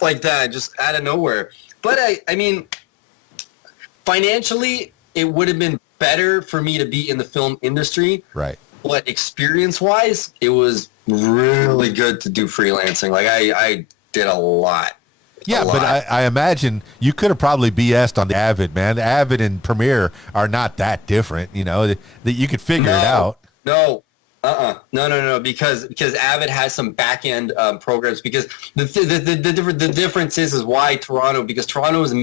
like that, just out of nowhere. But I mean, financially, it would have been better for me to be in the film industry. Right. But experience-wise, it was really good to do freelancing. Like I did a lot. Yeah, but I imagine you could have probably BS'd on the Avid, man. The Avid and Premiere are not that different, you know, that you could figure it out. No, because Avid has some back-end programs. Because the difference is why Toronto, because Toronto is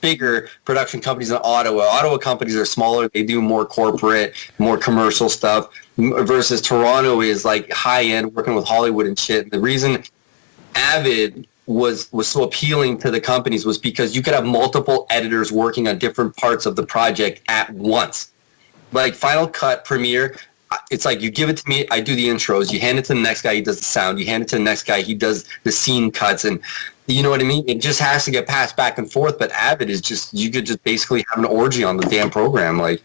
bigger production companies than Ottawa. Ottawa companies are smaller. They do more corporate, more commercial stuff, versus Toronto is like high-end, working with Hollywood and shit. The reason Avid was so appealing to the companies was because you could have multiple editors working on different parts of the project at once. Like Final Cut, Premiere, it's like you give it to me, I do the intros, you hand it to the next guy, he does the sound, you hand it to the next guy, he does the scene cuts, and you know what I mean? It just has to get passed back and forth, but Avid is just, you could just basically have an orgy on the damn program. Like,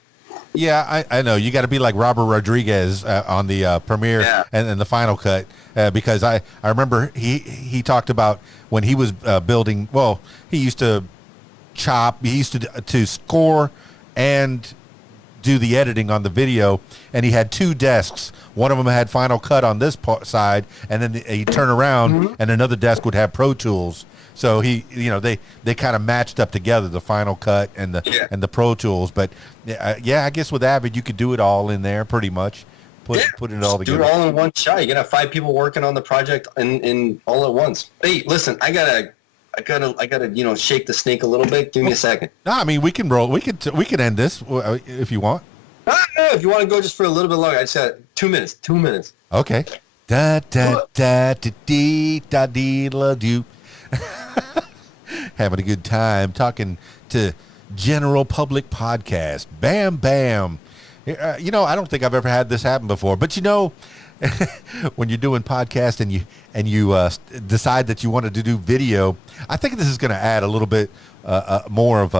yeah, I know. You got to be like Robert Rodriguez on the Premiere and the Final Cut because I remember he talked about when he was building. Well, he used to chop. He used to score and do the editing on the video, and he had two desks. One of them had Final Cut on this side, and then he'd turn around, and another desk would have Pro Tools. So they kind of matched up together, the Final Cut and the Pro Tools. But I guess with Avid you could do it all in there pretty much. Put it all together. Do it all in one shot. You gotta have 5 people working on the project in all at once. Hey, listen, I gotta shake the snake a little bit. Give me a second. No, I mean we can roll. We can end this if you want. No, if you want to go just for a little bit longer, I just got 2 minutes. 2 minutes. Okay. Da da da da dee da dee la do. Having a good time talking to General Public Podcast. Bam, bam. I don't think I've ever had this happen before, but when you're doing podcast and you decide that you wanted to do video, I think this is going to add a little bit more of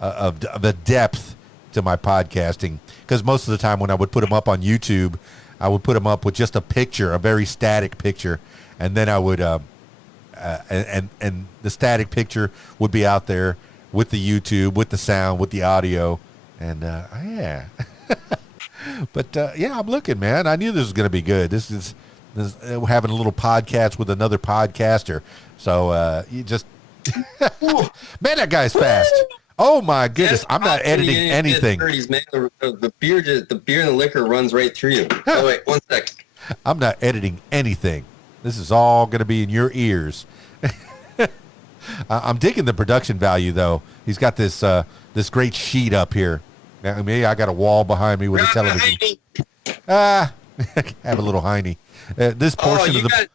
a depth to my podcasting, because most of the time when I would put them up on YouTube, I would put them up with just a picture, a very static picture, and then I would and the static picture would be out there with the YouTube, with the sound, with the audio, and yeah. But I'm looking, man. I knew this was going to be good. This is having a little podcast with another podcaster. So you just man, that guy's fast. Oh my goodness! I'm not editing anything. The beer and the liquor runs right through you. Oh wait, 1 second. I'm not editing anything. This is all going to be in your ears. I'm digging the production value, though. He's got this great sheet up here. Now, maybe I got a wall behind me with a television. Have a little hiney. This portion of the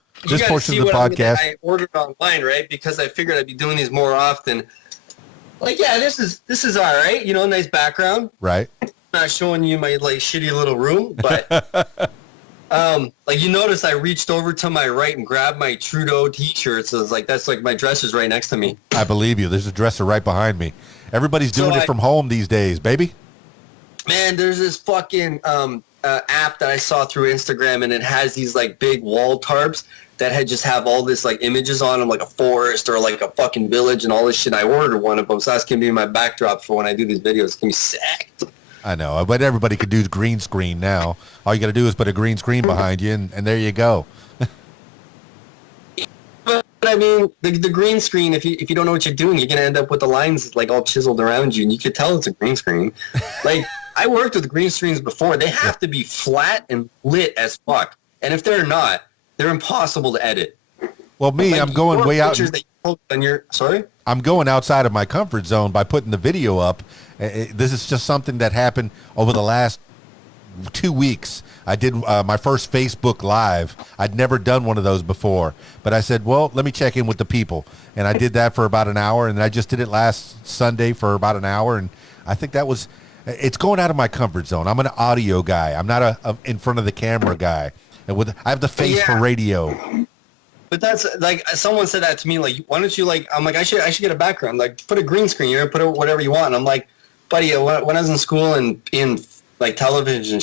podcast. I ordered online, right? Because I figured I'd be doing these more often. Like, yeah, this is all right. Nice background. Right. Not showing you my shitty little room, but you notice I reached over to my right and grabbed my Trudeau t-shirt. So it's like that's like my dresser's right next to me. I believe you. There's a dresser right behind me. Everybody's doing it from home these days, baby. Man, there's this fucking app that I saw through Instagram, and it has these big wall tarps that have all this images on them, like a forest or like a fucking village and all this shit. I ordered one of them, so that's gonna be my backdrop for when I do these videos. It's gonna be sick. I know, but everybody could do green screen now. All you got to do is put a green screen behind you, and there you go. But I mean, the green screen, if you don't know what you're doing, you're gonna end up with the lines all chiseled around you, and you could tell it's a green screen. I worked with green screens before. They have to be flat and lit as fuck, and if they're not, they're impossible to edit. Well, I'm going way out. Sorry? I'm going outside of my comfort zone by putting the video up. This is just something that happened over the last 2 weeks. I did my first Facebook Live. I'd never done one of those before, but I said, well, let me check in with the people. And I did that for about an hour, and I just did it last Sunday for about an hour, and I think that was It's going out of my comfort zone. I'm an audio guy. I'm not a in front of the camera guy. And I have the face for radio. But that's like someone said that to me. Like, why don't you like? I'm like, I should get a background. Like, put a green screen. You know, put whatever you want. And I'm like, buddy, when I was in school and in like television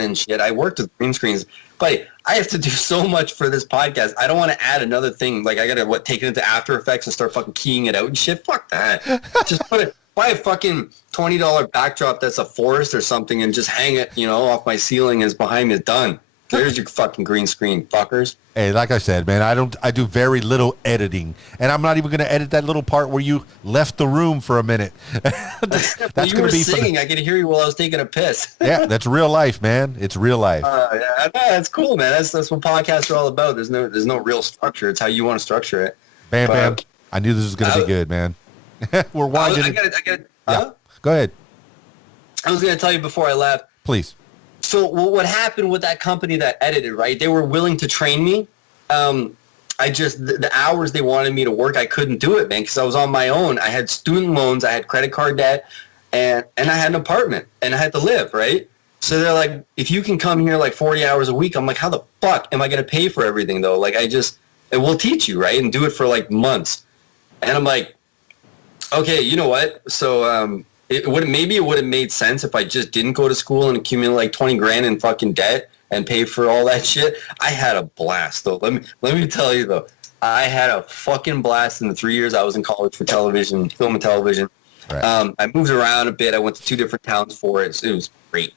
and shit, I worked with green screens. But I have to do so much for this podcast. I don't want to add another thing. Like, I gotta take it into After Effects and start fucking keying it out and shit. Fuck that. Just buy a fucking $20 backdrop that's a forest or something and just hang it, off my ceiling as behind me. Done. There's your fucking green screen, fuckers. Hey, like I said, man, I do very little editing, and I'm not even going to edit that little part where you left the room for a minute. That's you were singing. I could hear you while I was taking a piss. Yeah, that's real life, man. It's real life. Yeah, that's cool, man. That's what podcasts are all about. There's no real structure. It's how you want to structure it. Bam. I knew this was going to be good, man. We're winding. Go ahead. I was going to tell you before I left. Please. So what happened with that company that edited, right? They were willing to train me. The hours they wanted me to work, I couldn't do it, man, because I was on my own. I had student loans, I had credit card debt, and I had an apartment, and I had to live, right? So they're like, if you can come here like 40 hours a week, I'm like, how the fuck am I going to pay for everything, though? Like, we'll teach you, right? And do it for like months. And I'm like, okay, you know what? So, it would have made sense if I just didn't go to school and accumulate like 20 grand in fucking debt and pay for all that shit. I had a blast though. Let me tell you though, I had a fucking blast in the 3 years I was in college for television, film and television. Right. I moved around a bit. I went to 2 different towns for it. It was great.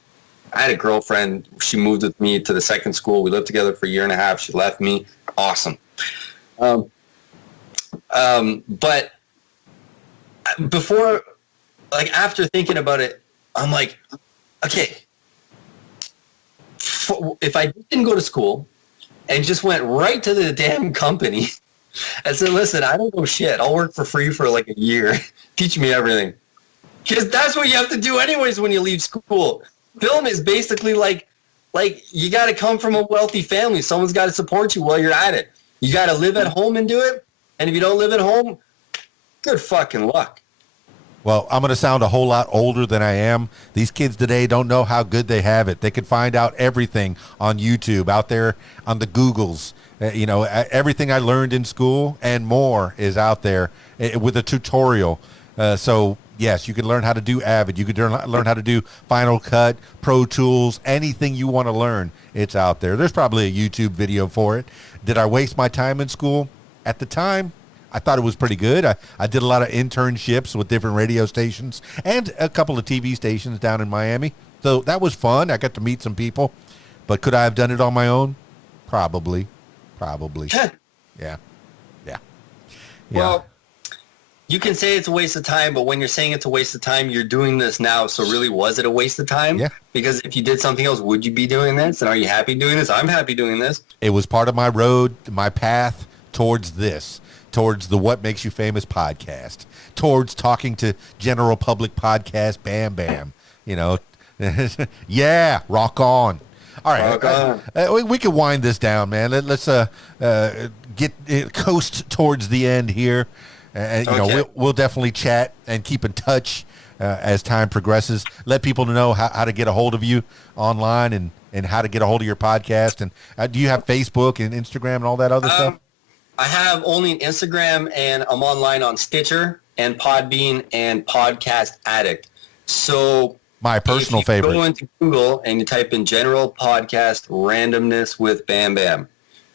I had a girlfriend. She moved with me to the second school. We lived together for a year and a half. She left me. Awesome. But before, like after thinking about it, I'm like, okay, if I didn't go to school and just went right to the damn company and said, listen, I don't know shit. I'll work for free for like a year. Teach me everything. Because that's what you have to do anyways when you leave school. Film is basically like you got to come from a wealthy family. Someone's got to support you while you're at it. You got to live at home and do it. And if you don't live at home, good fucking luck. Well, I'm going to sound a whole lot older than I am. These kids today don't know how good they have it. They can find out everything on YouTube, out there on the Googles. Everything I learned in school and more is out there with a tutorial. So, yes, you can learn how to do Avid. You can learn how to do Final Cut, Pro Tools, anything you want to learn. It's out there. There's probably a YouTube video for it. Did I waste my time in school? At the time, I thought it was pretty good. I did a lot of internships with different radio stations and a couple of TV stations down in Miami. So that was fun. I got to meet some people. But could I have done it on my own? Probably. Yeah. Well, you can say it's a waste of time, but when you're saying it's a waste of time, you're doing this now. So really, was it a waste of time? Yeah. Because if you did something else, would you be doing this? And are you happy doing this? I'm happy doing this. It was part of my road, my path towards this. Towards the What Makes You Famous podcast, towards talking to general public podcast, Bam. Yeah, rock on. All right, we can wind this down, man. Let's coast towards the end here, and we'll definitely chat and keep in touch as time progresses. Let people know how to get a hold of you online and how to get a hold of your podcast. And do you have Facebook and Instagram and all that other stuff? I have only an Instagram, and I'm online on Stitcher and Podbean and Podcast Addict. So my personal favorite. If you go into Google and you type in General Podcast Randomness with Bam,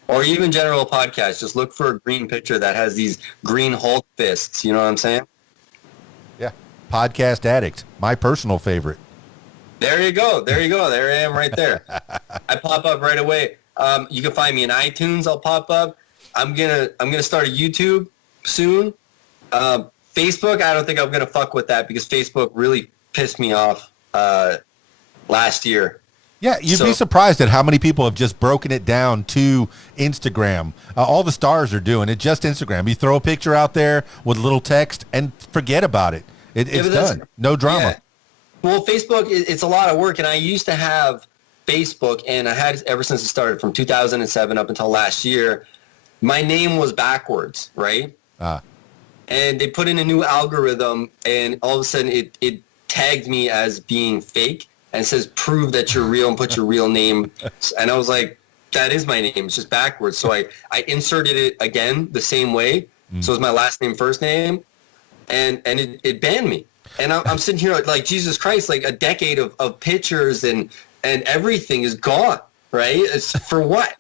or even General Podcast, just look for a green picture that has these green Hulk fists. You know what I'm saying? Yeah. Podcast Addict, my personal favorite. There you go. There I am right there. I pop up right away. You can find me in iTunes. I'll pop up. I'm gonna start a YouTube soon. Facebook, I don't think I'm gonna fuck with that because Facebook really pissed me off last year. Yeah, you'd be surprised at how many people have just broken it down to Instagram. All the stars are doing it, just Instagram. You throw a picture out there with a little text and forget about it. It's done. No drama. Yeah. Well, Facebook, it's a lot of work, and I used to have Facebook, and I had it ever since it started from 2007 up until last year. My name was backwards, right? And they put in a new algorithm, and all of a sudden it tagged me as being fake and says, prove that you're real and put your real name. And I was like, that is my name. It's just backwards. So I inserted it again the same way. So it's my last name, first name. And it banned me. And I'm sitting here like, Jesus Christ, like a decade of pictures and everything is gone, right? It's for what?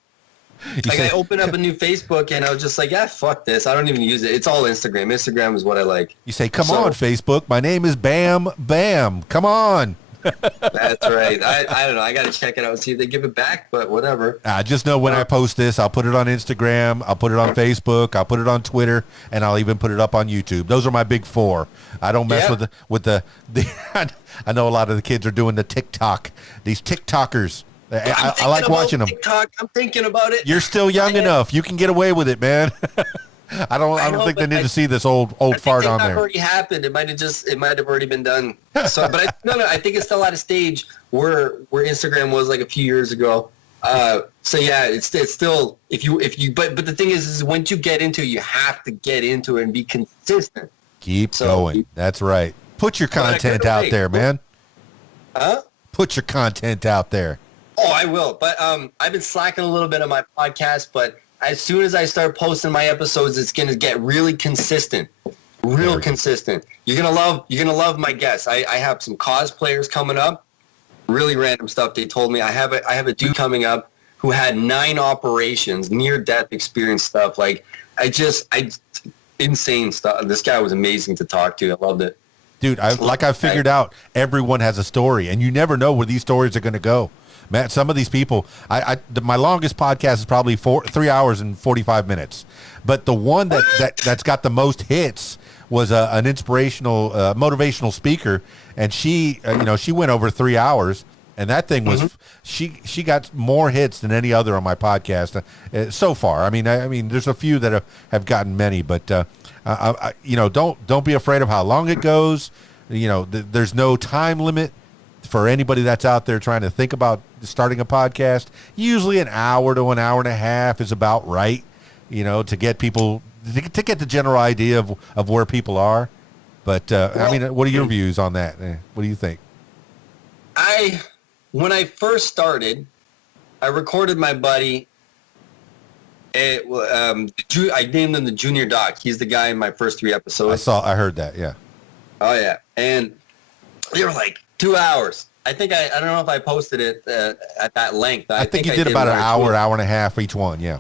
Like I opened up a new Facebook and I was just like, yeah, fuck this. I don't even use it. It's all Instagram. Instagram is what I like. You say, come on, Facebook. My name is Bam Bam. Come on. That's right. I don't know. I got to check it out and see if they give it back, but whatever. I just know when I post this, I'll put it on Instagram, I'll put it on Facebook, I'll put it on Twitter, and I'll even put it up on YouTube. Those are my big four. I don't mess with the I know a lot of the kids are doing the TikTok, these TikTokers. I like watching them. TikTok. I'm thinking about it. You're still young enough. You can get away with it, man. I don't think they need to see this old fart on there. Already happened. It might have already been done. So, but I think it's still at a stage where Instagram was like a few years ago. So yeah, it's still but the thing is once you get into it, you have to get into it and be consistent. Keep going. That's right. Put your content out there, man. Huh? Put your content out there. Oh, I will. But I've been slacking a little bit on my podcast, but as soon as I start posting my episodes, it's going to get really consistent. Real consistent. You're going to love my guests. I have some cosplayers coming up. Really random stuff they told me. I have a dude coming up who had 9 operations, near death experience stuff. Like insane stuff. This guy was amazing to talk to. I loved it. Dude, I figured out everyone has a story and you never know where these stories are going to go. Matt, some of these people, my longest podcast is probably 3 hours and 45 minutes. But the one that's got the most hits was an inspirational, motivational speaker. And she went over 3 hours. And that thing was, she got more hits than any other on my podcast so far. I mean, there's a few that have gotten many, but, don't be afraid of how long it goes. There's no time limit. For anybody that's out there trying to think about starting a podcast, usually an hour to an hour and a half is about right, to get people, to get the general idea of where people are. But, what are your views on that? What do you think? When I first started, I recorded my buddy. I named him the Junior Doc. He's the guy in my first 3 episodes. I heard that, yeah. Oh, yeah. And they were like 2 hours. I think I don't know if I posted it at that length. I think you did about an hour and a half each one, yeah.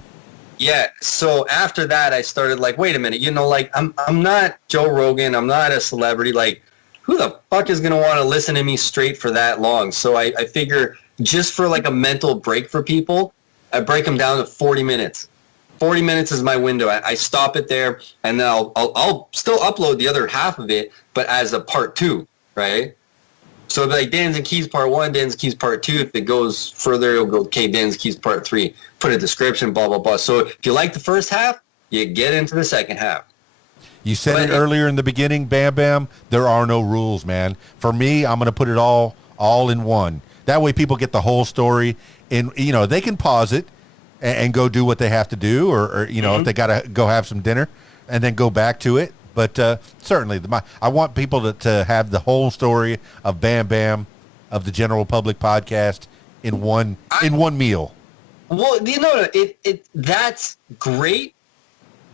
Yeah. So after that, I started like, wait a minute, I'm not Joe Rogan. I'm not a celebrity. Like, who the fuck is going to want to listen to me straight for that long? So I figure just for like a mental break for people, I break them down to 40 minutes. 40 minutes is my window. I stop it there, and then I'll still upload the other half of it, but as a part 2, right? So like Dan's and Keys part 1, Dan's and Keys part 2. If it goes further, it'll go, okay, Dan's and Keys part 3. Put a description, blah, blah, blah. So if you like the first half, you get into the second half. You said it earlier in the beginning, Bam Bam, there are no rules, man. For me, I'm going to put it all in one. That way people get the whole story, and, they can pause it and go do what they have to do, or if they got to go have some dinner and then go back to it. But certainly, I want people to have the whole story of Bam Bam, of the General Public podcast in one meal. Well, that's great,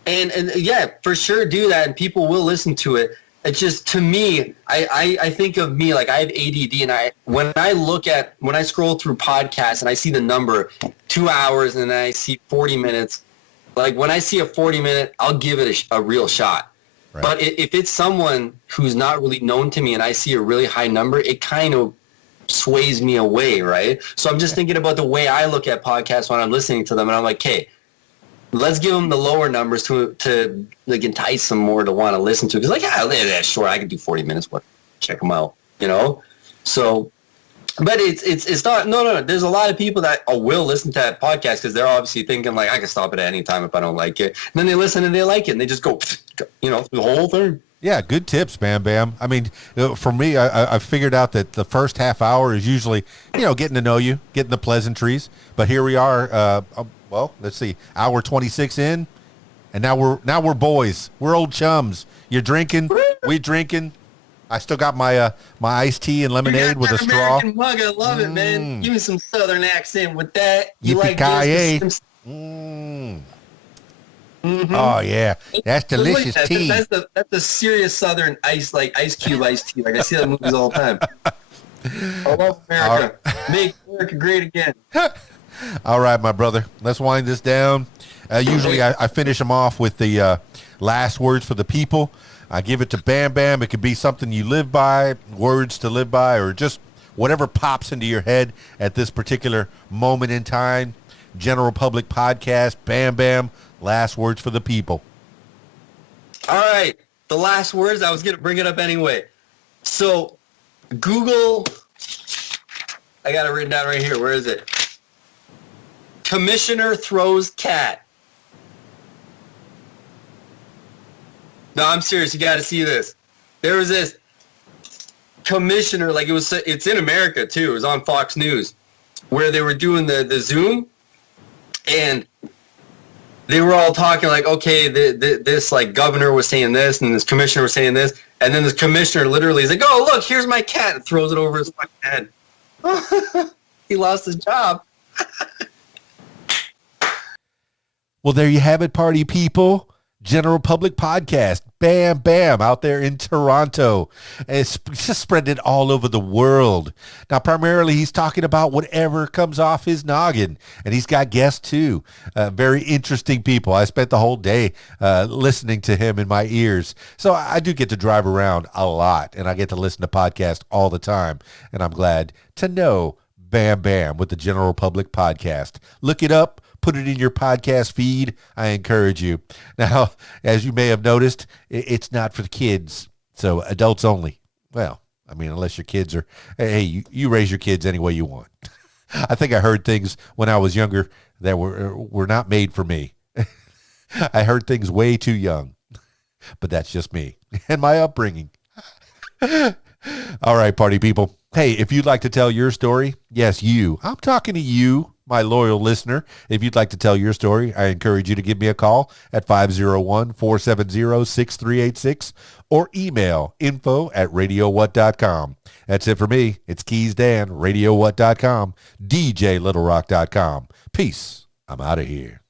and yeah, for sure, do that, and people will listen to it. It's just, to me, I think of me like I have ADD, and when I scroll through podcasts and I see the number 2 hours and then I see 40 minutes, like when I see a 40-minute, I'll give it a real shot. Right. But if it's someone who's not really known to me and I see a really high number, it kind of sways me away, right? So I'm just thinking about the way I look at podcasts when I'm listening to them, and I'm like, hey, let's give them the lower numbers to like entice them more to want to listen to. Because like, yeah, sure, I can do 40 minutes, but check them out, So, but it's not. No. There's a lot of people that will listen to that podcast because they're obviously thinking like, I can stop it at any time if I don't like it. And then they listen and they like it and they just go, the whole thing. Yeah, good tips, Bam Bam. I mean, for me, I figured out that the first half hour is usually, getting to know you, getting the pleasantries. But here we are. Well, let's see, hour 26 in, and now we're boys. We're old chums. You're drinking, we drinking. I still got my my iced tea and lemonade with a straw. American mug, I love it, man. Give me some Southern accent with that. You like Yippee-ki-yay. this? Oh yeah, that's delicious tea. That's a serious Southern ice cube iced tea. Like I see that in movies all the time. I love America. Make America great again. All right, my brother. Let's wind this down. Usually I finish them off with the last words for the people. I give it to Bam Bam. It could be something you live by, words to live by, or just whatever pops into your head at this particular moment in time. General Public Podcast, Bam Bam, last words for the people. All right. The last words, I was going to bring it up anyway. So Google, I got it written down right here. Where is it? Commissioner throws cat. No, I'm serious. You got to see this. There was this commissioner, like it's in America too. It was on Fox News where they were doing the Zoom and they were all talking like, okay, this like governor was saying this and this commissioner was saying this. And then this commissioner literally is like, oh, look, here's my cat, and throws it over his fucking head. He lost his job. Well, there you have it, party people. General Public Podcast, Bam Bam, out there in Toronto. It's just spread it all over the world. Now, primarily, he's talking about whatever comes off his noggin, and he's got guests, too. Very interesting people. I spent the whole day listening to him in my ears. So I do get to drive around a lot, and I get to listen to podcasts all the time, and I'm glad to know Bam Bam with the General Public Podcast. Look it up. Put it in your podcast feed. I encourage you. Now, as you may have noticed, it's not for the kids, so adults only. Well, I mean, unless your kids are, hey, you raise your kids any way you want. I think I heard things when I was younger that were not made for me. I heard things way too young, but that's just me and my upbringing. All right, party people. Hey, if you'd like to tell your story, yes, you. I'm talking to you, my loyal listener. If you'd like to tell your story, I encourage you to give me a call at 501-470-6386 or email info@radiowhat.com. That's it for me. It's Keys Dan, radiowhat.com, DJLittleRock.com. Peace. I'm out of here.